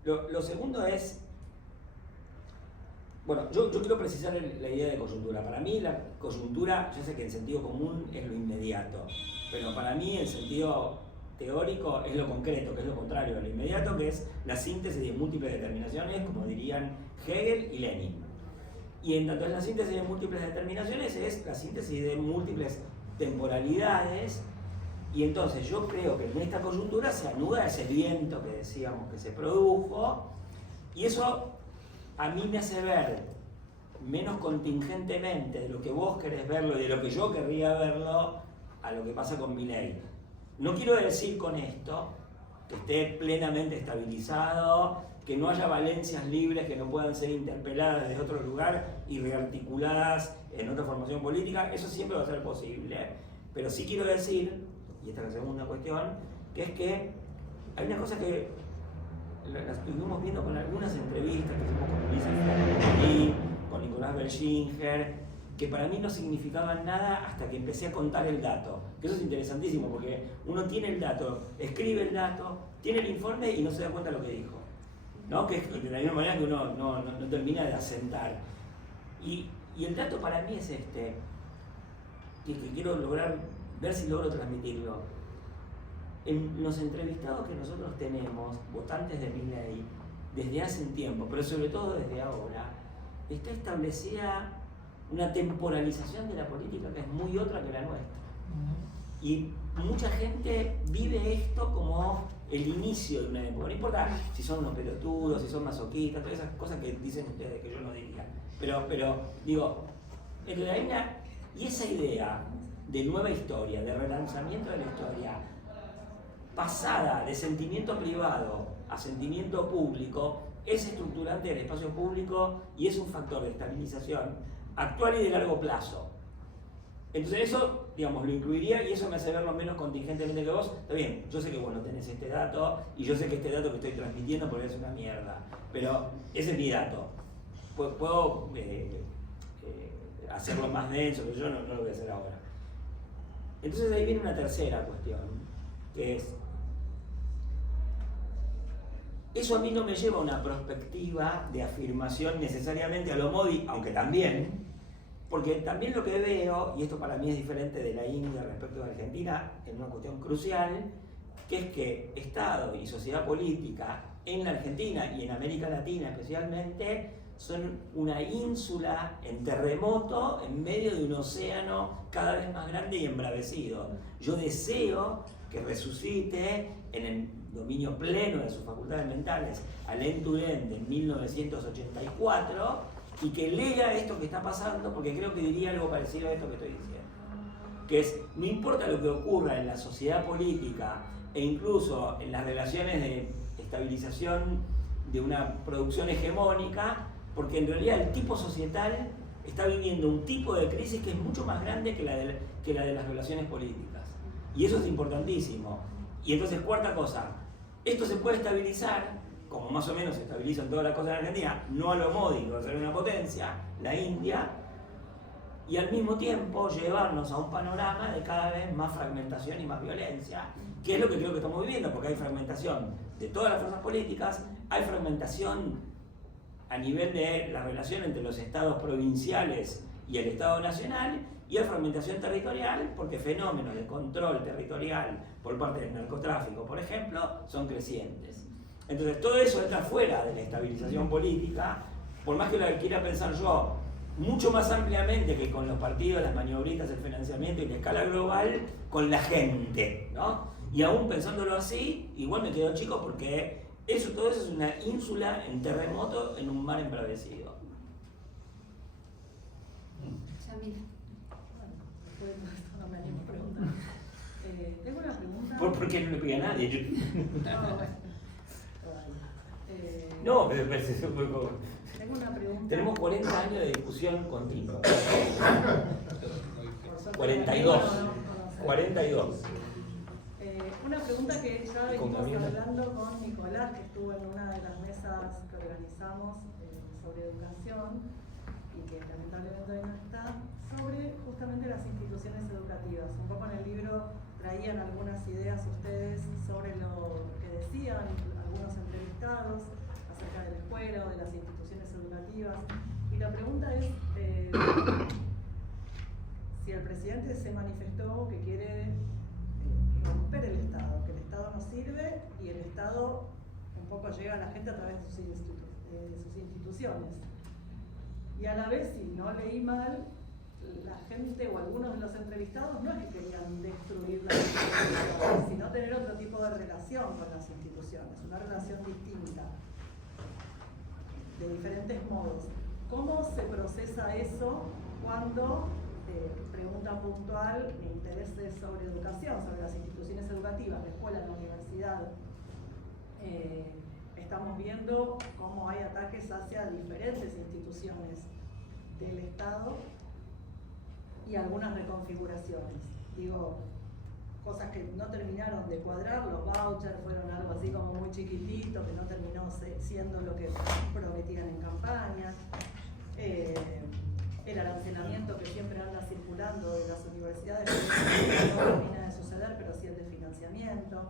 Lo segundo es, bueno, yo quiero precisar la idea de coyuntura. Para mí la coyuntura, yo sé que en sentido común es lo inmediato, pero para mí en sentido teórico es lo concreto, que es lo contrario a lo inmediato, que es la síntesis de múltiples determinaciones, como dirían Hegel y Lenin. Y en tanto es la síntesis de múltiples determinaciones, es la síntesis de múltiples temporalidades, y entonces yo creo que en esta coyuntura se anuda ese viento que decíamos que se produjo, y eso a mí me hace ver menos contingentemente de lo que vos querés verlo y de lo que yo querría verlo a lo que pasa con Milei. No quiero decir con esto que esté plenamente estabilizado, que no haya valencias libres que no puedan ser interpeladas desde otro lugar y rearticuladas en otra formación política. Eso siempre va a ser posible. Pero sí quiero decir, y esta es la segunda cuestión, que es que hay una cosa que las estuvimos viendo con algunas entrevistas que hicimos con Luisa, con Nicolás Belchinger, que para mí no significaban nada hasta que empecé a contar el dato. Que eso es interesantísimo, porque uno tiene el dato, escribe el dato, tiene el informe y no se da cuenta de lo que dijo, ¿no? Que es de la misma manera que uno no termina de asentar. Y el dato para mí es este, que quiero lograr, ver si logro transmitirlo. En los entrevistados que nosotros tenemos, votantes de Milei, desde hace un tiempo, pero sobre todo desde ahora, está establecida una temporalización de la política que es muy otra que la nuestra. Y mucha gente vive esto como el inicio de una época. No importa si son unos pelotudos, si son masoquistas, todas esas cosas que dicen ustedes que yo no diría. Pero digo, y esa idea de nueva historia, de relanzamiento de la historia, pasada de sentimiento privado a sentimiento público, es estructurante del espacio público y es un factor de estabilización actual y de largo plazo. Entonces eso, digamos, lo incluiría, y eso me hace verlo menos contingentemente que vos. Está bien, yo sé que vos no tenés este dato, y yo sé que este dato que estoy transmitiendo porque es una mierda, pero ese es mi dato. Puedo hacerlo más denso, pero yo no lo voy a hacer ahora. Entonces ahí viene una tercera cuestión, que es, eso a mí no me lleva a una perspectiva de afirmación necesariamente a lo Modi, aunque también, porque también lo que veo, y esto para mí es diferente de la India respecto a Argentina, en una cuestión crucial, que es que Estado y sociedad política en la Argentina y en América Latina especialmente son una ínsula en terremoto en medio de un océano cada vez más grande y embravecido. Yo deseo que resucite en el dominio pleno de sus facultades mentales Alain Turenne en 1984 y que lea esto que está pasando, porque creo que diría algo parecido a esto que estoy diciendo. que es, no importa lo que ocurra en la sociedad política e incluso en las relaciones de estabilización de una producción hegemónica, porque en realidad el tipo societal está viviendo un tipo de crisis que es mucho más grande que la de las relaciones políticas. Y eso es importantísimo. Y entonces, cuarta cosa, esto se puede estabilizar, como más o menos se estabilizan todas las cosas en Argentina, no a lo módico de ser una potencia, la India, y al mismo tiempo llevarnos a un panorama de cada vez más fragmentación y más violencia, que es lo que creo que estamos viviendo, porque hay fragmentación de todas las fuerzas políticas, hay fragmentación a nivel de la relación entre los estados provinciales y el Estado nacional, y hay fragmentación territorial porque fenómenos de control territorial por parte del narcotráfico, por ejemplo, son crecientes. Entonces todo eso está fuera de la estabilización política, por más que lo quiera pensar yo, mucho más ampliamente que con los partidos, las maniobritas, el financiamiento y la escala global, con la gente, ¿no? Y aún pensándolo así, igual me quedo chico porque todo eso es una ínsula en terremoto en un mar embravecido. Yamila. Después de todo esto no me animo a preguntar. Tengo una pregunta. ¿Por qué no le pide a nadie? No, bueno. No, me parece un poco... Tengo una pregunta. Tenemos 40 años de discusión continua. Por suerte, 42. no conocemos. 42. Una pregunta que ya Con venimos Gabriela. hablando con Nicolás, que estuvo en una de las mesas que organizamos sobre educación y que lamentablemente hoy no está, sobre justamente las instituciones educativas. Un poco en el libro traían algunas ideas ustedes sobre lo que decían algunos entrevistados acerca de la escuela o de las instituciones educativas. Y la pregunta es si el presidente se manifestó que quiere romper el Estado, que el Estado no sirve y el Estado un poco llega a la gente a través de sus instituciones. Y a la vez, si no leí mal, la gente o algunos de los entrevistados no es que querían destruir las instituciones, sino tener otro tipo de relación con las instituciones, una relación distinta, de diferentes modos. ¿Cómo se procesa eso cuando pregunta puntual me interese sobre educación, sobre las instituciones educativas, la escuela, la universidad? Estamos viendo cómo hay ataques hacia diferentes instituciones del Estado y algunas reconfiguraciones. Digo, cosas que no terminaron de cuadrar, los vouchers fueron algo así como muy chiquitito, que no terminó siendo lo que prometían en campaña. El arancelamiento que siempre anda circulando de las universidades, no termina de suceder, pero sí el de financiamiento.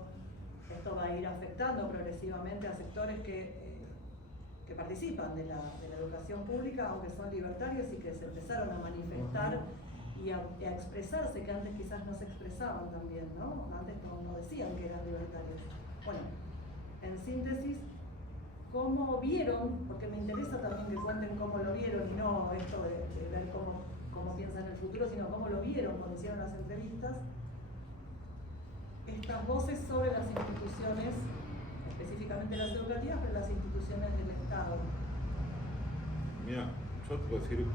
Esto va a ir afectando progresivamente a sectores que participan de la educación pública, aunque son libertarios y que se empezaron a manifestar y a expresarse, que antes quizás no se expresaban también, ¿no? Antes no decían que eran libertarios. Bueno, en síntesis, ¿cómo vieron? Porque me interesa también que cuenten cómo lo vieron y no esto de ver cómo piensan en el futuro, sino cómo lo vieron cuando hicieron las entrevistas. Estas voces sobre las instituciones, específicamente las educativas, pero las instituciones del Estado. Mira, yo te puedo decir,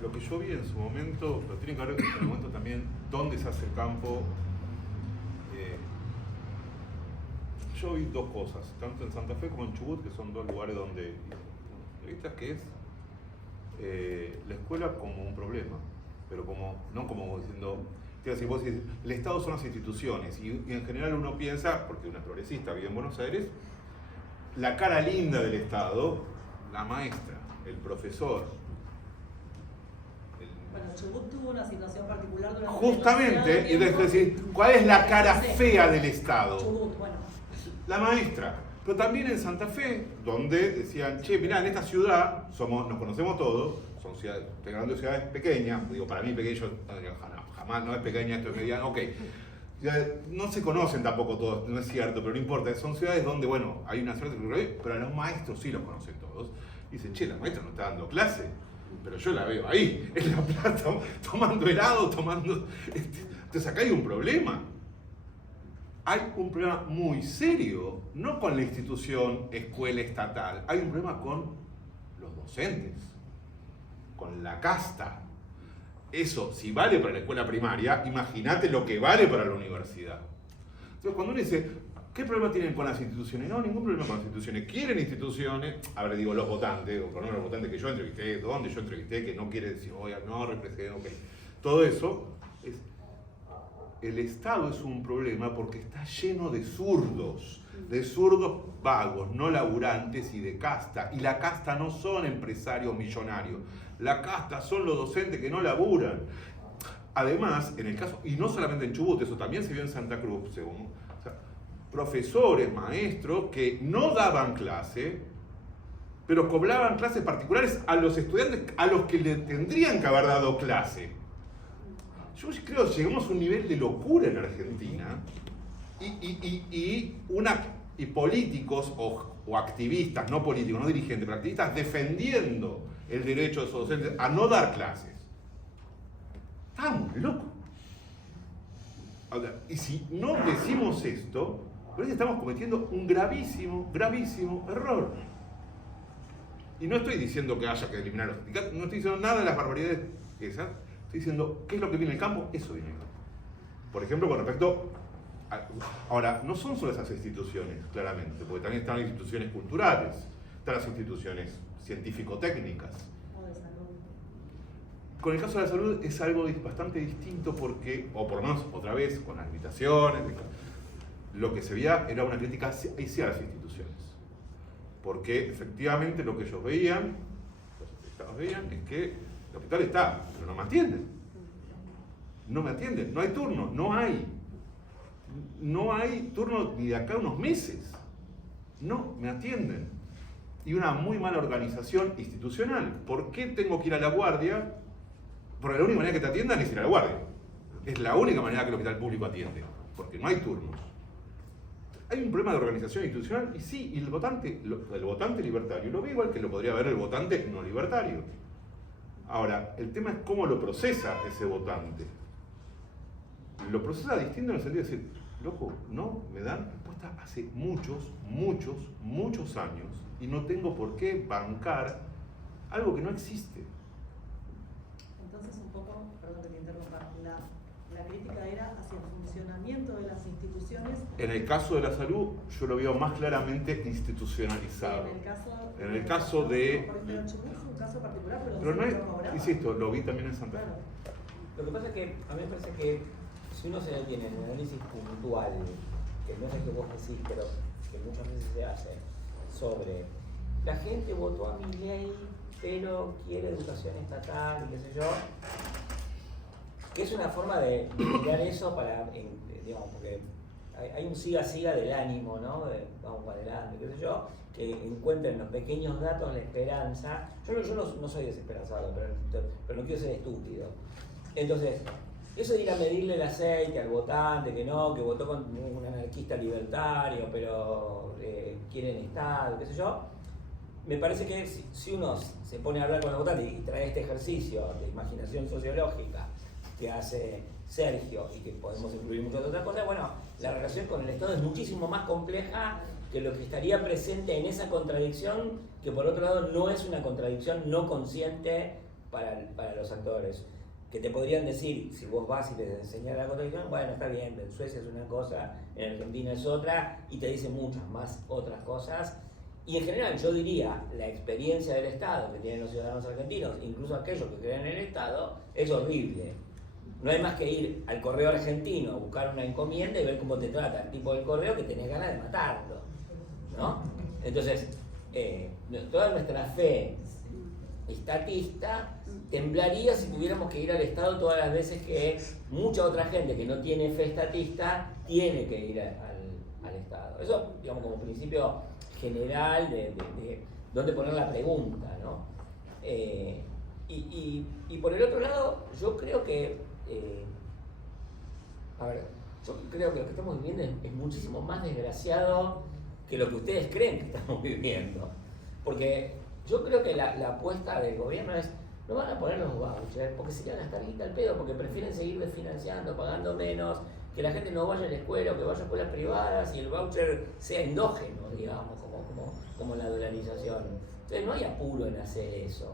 lo que yo vi en su momento, lo tiene que ver en el momento también dónde se hace el campo. Yo vi dos cosas, tanto en Santa Fe como en Chubut, que son dos lugares donde entrevistas, que es la escuela como un problema, pero no como diciendo, si vos decís, el Estado son las instituciones, y en general uno piensa, porque uno es progresista, vive en Buenos Aires, la cara linda del Estado, la maestra, el profesor. Bueno, Chubut tuvo una situación particular durante Justamente, y entonces decís, ¿cuál es la cara fea del Estado? Chubut, bueno. La maestra. Pero también en Santa Fe, donde decían, che, mirá, en esta ciudad nos conocemos todos, son grandes ciudades pequeñas, digo, para mí pequeño, jamás no es pequeña, esto es mediano, ok. No se conocen tampoco todos, no es cierto, pero no importa, son ciudades donde, bueno, hay una cierta cultura, pero a los maestros sí los conocen todos. Y dicen, che, la maestra no está dando clase, pero yo la veo ahí, en La Plata, tomando helado, tomando... Entonces acá hay un problema. Hay un problema muy serio, no con la institución escuela estatal, hay un problema con los docentes, con la casta. eso, si vale para la escuela primaria, imagínate lo que vale para la universidad. Entonces, cuando uno dice, ¿qué problema tienen con las instituciones? No, ningún problema con las instituciones. Quieren instituciones, a ver, digo, los votantes, o por lo menos los votantes que yo entrevisté, donde yo entrevisté, que no quiere decir, oiga, no represento, ok. Todo eso, el Estado es un problema porque está lleno de zurdos vagos, no laburantes y de casta. Y la casta no son empresarios millonarios, la casta son los docentes que no laburan. Además, en el caso, y no solamente en Chubut, eso también se vio en Santa Cruz, según, o sea, profesores, maestros que no daban clase, pero cobraban clases particulares a los estudiantes a los que le tendrían que haber dado clase. Yo creo que llegamos a un nivel de locura en Argentina y políticos o activistas, no políticos, no dirigentes, pero activistas defendiendo el derecho de esos docentes a no dar clases. Estamos locos. Y si no decimos esto, parece que estamos cometiendo un gravísimo, gravísimo error. Y no estoy diciendo que haya que eliminar los sindicatos, no estoy diciendo nada de las barbaridades esas. Estoy diciendo, ¿qué es lo que viene en el campo? Eso viene en el campo. Por ejemplo, con respecto a... Ahora, no son solo esas instituciones, claramente, porque también están las instituciones culturales, están las instituciones científico-técnicas. O de salud. Con el caso de la salud es algo bastante distinto porque, o por lo menos otra vez, con las limitaciones, lo que se veía era una crítica hacia las instituciones. Porque efectivamente lo que ellos veían, los afectados veían, es que el hospital está, pero no me atienden. No me atienden, no hay turno, no hay. No hay turno ni de acá a unos meses. No me atienden. Y una muy mala organización institucional. ¿Por qué tengo que ir a la guardia? Porque la única manera que te atiendan es ir a la guardia. Es la única manera que el hospital público atiende. Porque no hay turnos. Hay un problema de organización institucional y sí, y el votante libertario lo ve igual que lo podría ver el votante no libertario. Ahora, el tema es cómo lo procesa ese votante. Lo procesa distinto en el sentido de decir, loco, no me dan respuesta hace muchos años y no tengo por qué bancar algo que no existe. Entonces, un poco, perdón que te interrumpa, la crítica era hacia el funcionamiento de las instituciones. En el caso de la salud, yo lo veo más claramente institucionalizado. En el caso de... Pero Pero Chubut fue un caso particular, no no es, cobraba. insisto, lo vi también en Santa Fe. Claro. Lo que pasa es que a mí me parece que si uno se detiene en un análisis puntual, que no es el que vos decís, pero que muchas veces se hace, sobre la gente votó a Milei, pero quiere educación estatal y qué sé yo, que es una forma de mirar eso para, digamos, porque hay un siga-siga del ánimo, ¿no? De, vamos para adelante, qué sé yo, que encuentra en los pequeños datos la esperanza. Yo no soy desesperanzado, pero no quiero ser estúpido. Entonces, eso de ir a medirle el aceite al votante, que votó con un anarquista libertario, pero quieren Estado, qué sé yo, me parece que si uno se pone a hablar con el votante y trae este ejercicio de imaginación sociológica que hace Sergio y que podemos incluir muchas otras cosas, bueno, la relación con el Estado es muchísimo más compleja que lo que estaría presente en esa contradicción, que por otro lado no es una contradicción no consciente para los actores. Que te podrían decir, si vos vas y les enseñas la contradicción, bueno, está bien, en Suecia es una cosa, en Argentina es otra, y te dicen muchas más otras cosas. Y en general yo diría, la experiencia del Estado que tienen los ciudadanos argentinos, incluso aquellos que creen en el Estado, es horrible. No hay más que ir al correo argentino a buscar una encomienda y ver cómo te trata el tipo del correo que tenés ganas de matarlo, ¿no? Entonces, toda nuestra fe estatista temblaría si tuviéramos que ir al Estado todas las veces que mucha otra gente que no tiene fe estatista tiene que ir al Estado. Eso, digamos, como principio general de dónde poner la pregunta, ¿no? Y por el otro lado, yo creo que yo creo que lo que estamos viviendo es muchísimo más desgraciado que lo que ustedes creen que estamos viviendo. Porque yo creo que la apuesta del gobierno es, no van a poner los vouchers porque se van a gastar guita al pedo, porque prefieren seguir desfinanciando, pagando menos, que la gente no vaya a la escuela o que vaya a escuelas privadas y el voucher sea endógeno, digamos, como la dolarización. Entonces no hay apuro en hacer eso.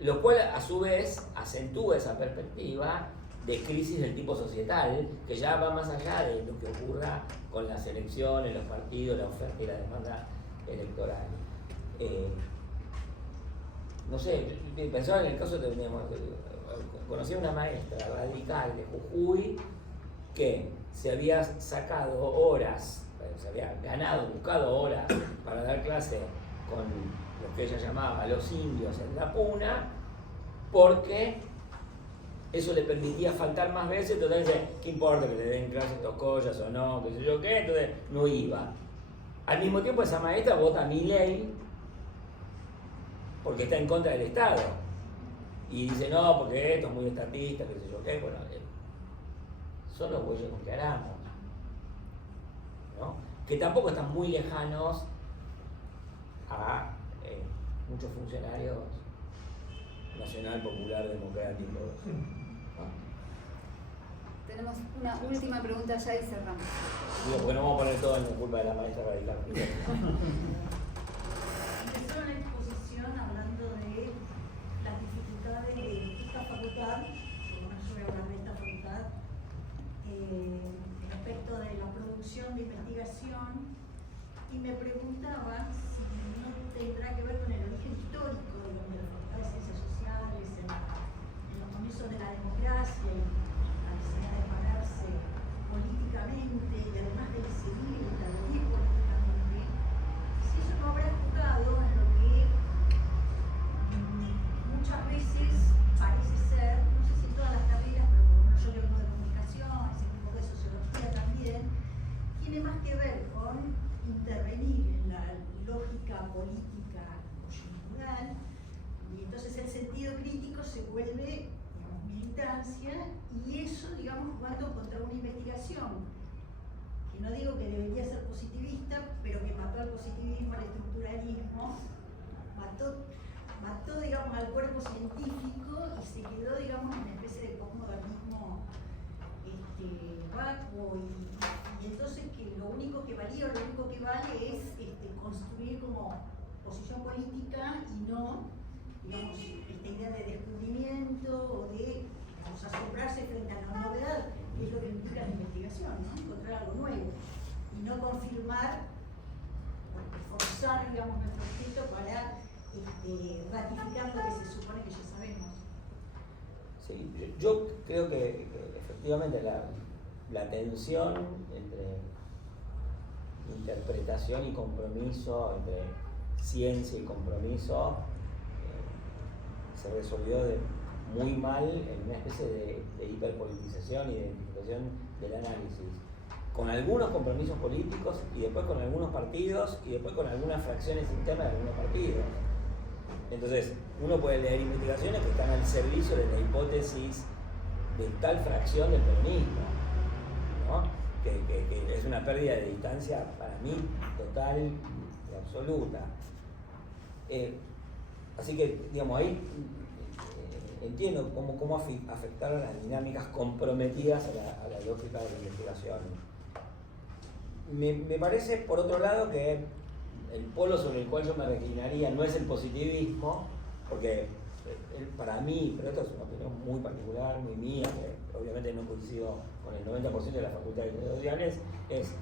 Lo cual a su vez acentúa esa perspectiva de crisis del tipo societal, que ya va más allá de lo que ocurra con las elecciones, los partidos, la oferta y la demanda electoral. No sé, pensaba en el caso de, conocí a una maestra radical de Jujuy que se había sacado horas, se había ganado, buscado horas para dar clase con lo que ella llamaba los indios en la puna, porque eso le permitía faltar más veces. Entonces dice, ¿qué importa que le den clases tocollas o no? ¿Qué sé yo qué? Entonces no iba. Al mismo tiempo esa maestra vota a Milei porque está en contra del Estado. Y dice, no, porque esto es muy estatista, qué sé yo qué. Bueno, son los bueyes con que aramos, ¿no? Que tampoco están muy lejanos a muchos funcionarios nacional, popular, democráticos, ¿no? Tenemos una última pregunta ya y cerramos. Digo, porque no vamos a poner todo en la culpa de la maestra radical. Empezó una exposición hablando de las dificultades de esta facultad, como no yo voy a hablar de esta facultad, respecto de la producción de investigación, y me preguntaba si no tendrá que ver con el origen histórico de la Facultad de Ciencias Sociales, en los comienzos de la democracia y la necesidad de pararse políticamente y además de seguir y intervenir políticamente, si eso no habrá jugado en lo que muchas veces parece ser, no sé si todas las carreras, pero por lo menos yo leo uno de comunicación, ese tipo de sociología también, tiene más que ver con intervenir en la lógica política coyuntural, y entonces el sentido crítico se vuelve, digamos, militancia, y eso, digamos, jugando contra una investigación que no digo que debería ser positivista, pero que mató al positivismo, al estructuralismo, mató, digamos, al cuerpo científico y se quedó, digamos, en una especie de posmodernismo vacuo, y entonces que lo único que valía o lo único que vale es construir como posición política y no, digamos, esta idea de descubrimiento o de, digamos, asombrarse frente a la novedad, que es lo que implica la investigación, ¿no? Encontrar algo nuevo y no confirmar, forzar, digamos, nuestro escrito para ratificar lo que se supone que ya sabemos. Sí, yo creo que efectivamente la tensión entre interpretación y compromiso, entre ciencia y compromiso, se resolvió muy mal en una especie de hiperpolitización y de identificación del análisis, con algunos compromisos políticos y después con algunos partidos y después con algunas fracciones internas de algunos partidos. Entonces, uno puede leer investigaciones que están al servicio de la hipótesis de tal fracción del peronismo, ¿no? Que es una pérdida de distancia para mí total y absoluta. Así que, digamos, ahí entiendo cómo afectaron las dinámicas comprometidas a la lógica de la investigación. Me parece, por otro lado, que el polo sobre el cual yo me reclinaría no es el positivismo, porque para mí, pero esto es una opinión muy particular, muy mía, que obviamente no coincido con el 90% de la Facultad de Ciencias Sociales, es,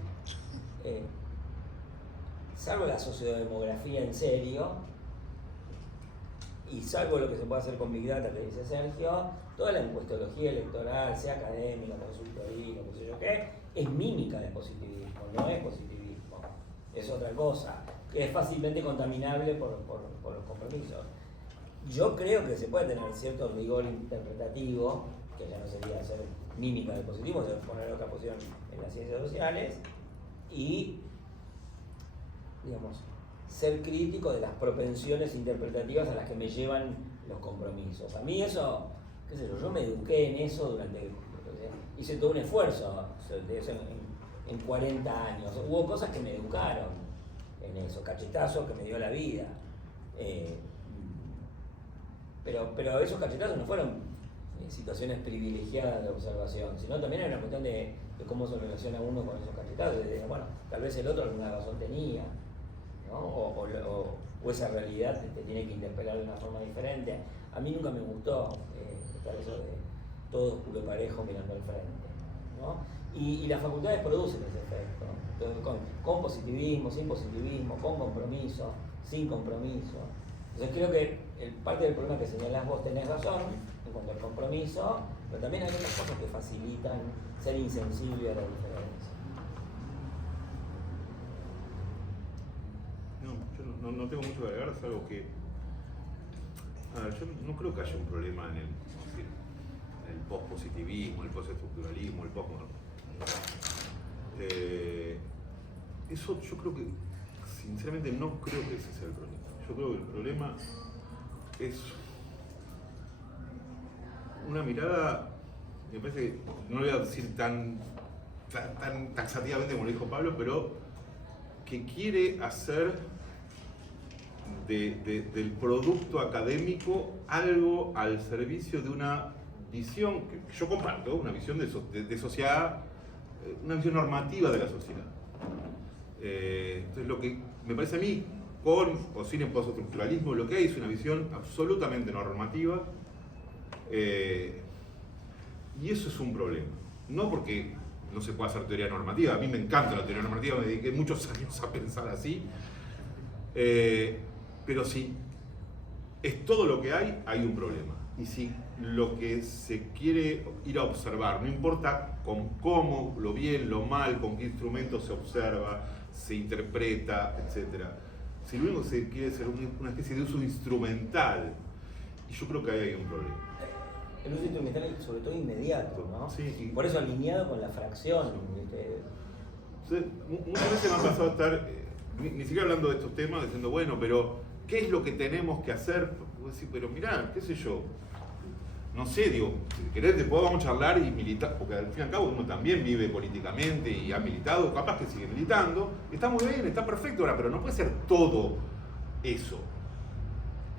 salvo la sociodemografía en serio, y salvo lo que se puede hacer con Big Data, que dice Sergio, toda la encuestología electoral, sea académica, consultoría, qué sé yo qué, es mímica del positivismo, no es positivismo, es otra cosa, que es fácilmente contaminable por los compromisos. Yo creo que se puede tener cierto rigor interpretativo, que ya no sería hacer mímica del positivismo, sino poner otra posición en las ciencias sociales, y, digamos, ser crítico de las propensiones interpretativas a las que me llevan los compromisos. A mí eso, qué sé yo me eduqué en eso durante, hice todo un esfuerzo de eso en 40 años. Hubo cosas que me educaron en eso, cachetazos que me dio la vida. Pero esos cachetazos no fueron situaciones privilegiadas de observación, sino también era una cuestión de cómo se relaciona uno con esos cachetazos. Bueno, tal vez el otro alguna razón tenía, ¿no? O esa realidad te tiene que interpelar de una forma diferente. A mí nunca me gustó eso de todo oscuro parejo mirando al frente, ¿no? Y las facultades producen ese efecto. Entonces, con positivismo, sin positivismo, con compromiso, sin compromiso. Entonces creo que parte del problema que señalás vos tenés razón en cuanto al compromiso, pero también hay otras cosas que facilitan ser insensible a la diferencia. No, yo no tengo mucho que agregar, salvo que... A ver, yo no creo que haya un problema en el pospositivismo, el postestructuralismo, el postmoderno. Eso yo creo que, sinceramente, no creo que ese sea el problema. Yo creo que el problema es una mirada, me parece que, no lo voy a decir tan taxativamente como lo dijo Pablo, pero que quiere hacer del producto académico algo al servicio de una visión que yo comparto, una visión de sociedad, una visión normativa de la sociedad. Entonces lo que me parece a mí, con o sin el postestructuralismo, lo que hay es una visión absolutamente normativa, y eso es un problema. No porque no se pueda hacer teoría normativa, a mí me encanta la teoría normativa, me dediqué muchos años a pensar así, pero si es todo lo que hay un problema. Y si lo que se quiere ir a observar, no importa con cómo, lo bien, lo mal, con qué instrumentos se observa, se interpreta, etc. Si lo único que se quiere es una especie de uso instrumental, y yo creo que ahí hay un problema. El uso instrumental es sobre todo inmediato, ¿no? Sí. Por eso alineado con la fracción. Muchas veces me ha pasado a estar, ni siquiera hablando de estos temas, diciendo, bueno, pero ¿qué es lo que tenemos que hacer? Decir, pero mirá, qué sé yo, no sé, digo, si querés después vamos a charlar y militar, porque al fin y al cabo uno también vive políticamente y ha militado, capaz que sigue militando, está muy bien, está perfecto ahora, pero no puede ser todo eso.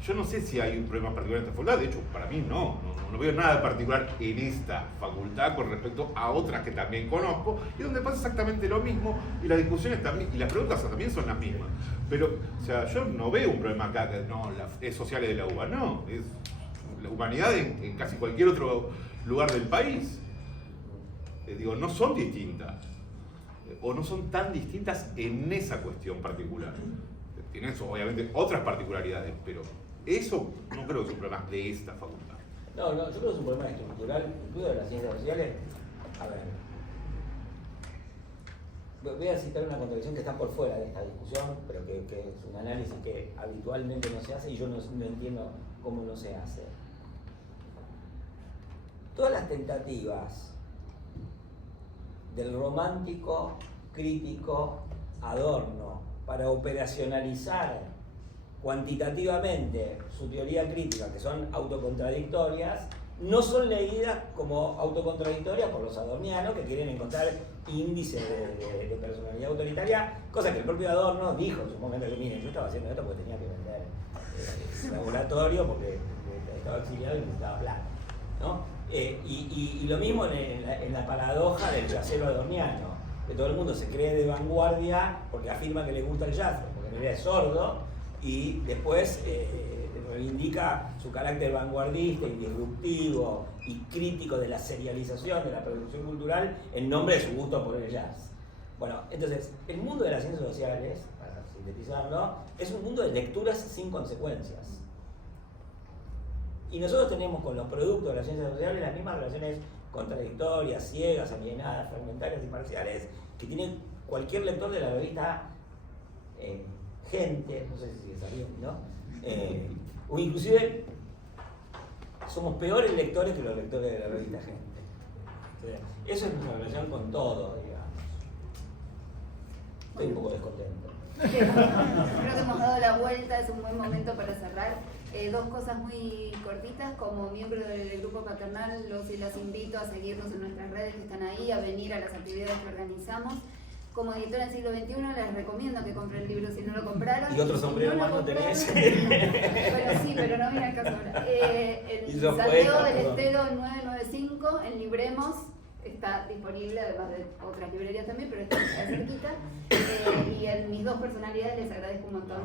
Yo no sé si hay un problema particular en esta facultad, de hecho, para mí no veo nada particular en esta facultad con respecto a otras que también conozco, y donde pasa exactamente lo mismo, y las discusiones también, y las preguntas también son las mismas. Pero, o sea, yo no veo un problema acá, que no, es sociales de la UBA, no, es la humanidad en casi cualquier otro lugar del país. Digo, no son distintas, o no son tan distintas en esa cuestión particular. Tienen obviamente otras particularidades, pero eso no creo que sea un problema de esta facultad. No, yo creo que es un problema estructural, incluso de las ciencias sociales. A ver, voy a citar una contradicción que está por fuera de esta discusión, pero que es un análisis que habitualmente no se hace y yo no entiendo cómo no se hace. Todas las tentativas del romántico crítico Adorno para operacionalizar cuantitativamente su teoría crítica, que son autocontradictorias, no son leídas como autocontradictorias por los adornianos, que quieren encontrar índices de personalidad autoritaria, cosa que el propio Adorno dijo en su momento, que miren, yo estaba haciendo esto porque tenía que vender laboratorio, porque estaba exiliado y necesitaba plata, ¿no? Y lo mismo en la paradoja del jazzero adorniano, que todo el mundo se cree de vanguardia porque afirma que le gusta el jazz, porque en realidad es sordo, y después reivindica su carácter vanguardista y disruptivo y crítico de la serialización de la producción cultural en nombre de su gusto por el jazz. Bueno, entonces, el mundo de las ciencias sociales, para sintetizarlo, es un mundo de lecturas sin consecuencias. Y nosotros tenemos con los productos de las ciencias sociales las mismas relaciones contradictorias, ciegas, alienadas, fragmentarias y parciales que tiene cualquier lector de la revista Gente, no sé si está bien, ¿no? O inclusive somos peores lectores que los lectores de la revista Gente. Entonces, eso es nuestra relación con todo, digamos. Estoy un poco descontento. Creo que hemos dado la vuelta, es un buen momento para cerrar. Dos cosas muy cortitas. Como miembro del Grupo Paternal, los y las invito a seguirnos en nuestras redes que están ahí, a venir a las actividades que organizamos. Como editora en Siglo XXI les recomiendo que compren el libro si no lo compraron. ¿Y otro sombrero más no tenés? Bueno, sí, pero no viene al caso ahora. El Santiago del Estero 995 en Libremos está disponible, además de otras librerías también, pero está cerquita. Y en mis dos personalidades les agradezco un montón.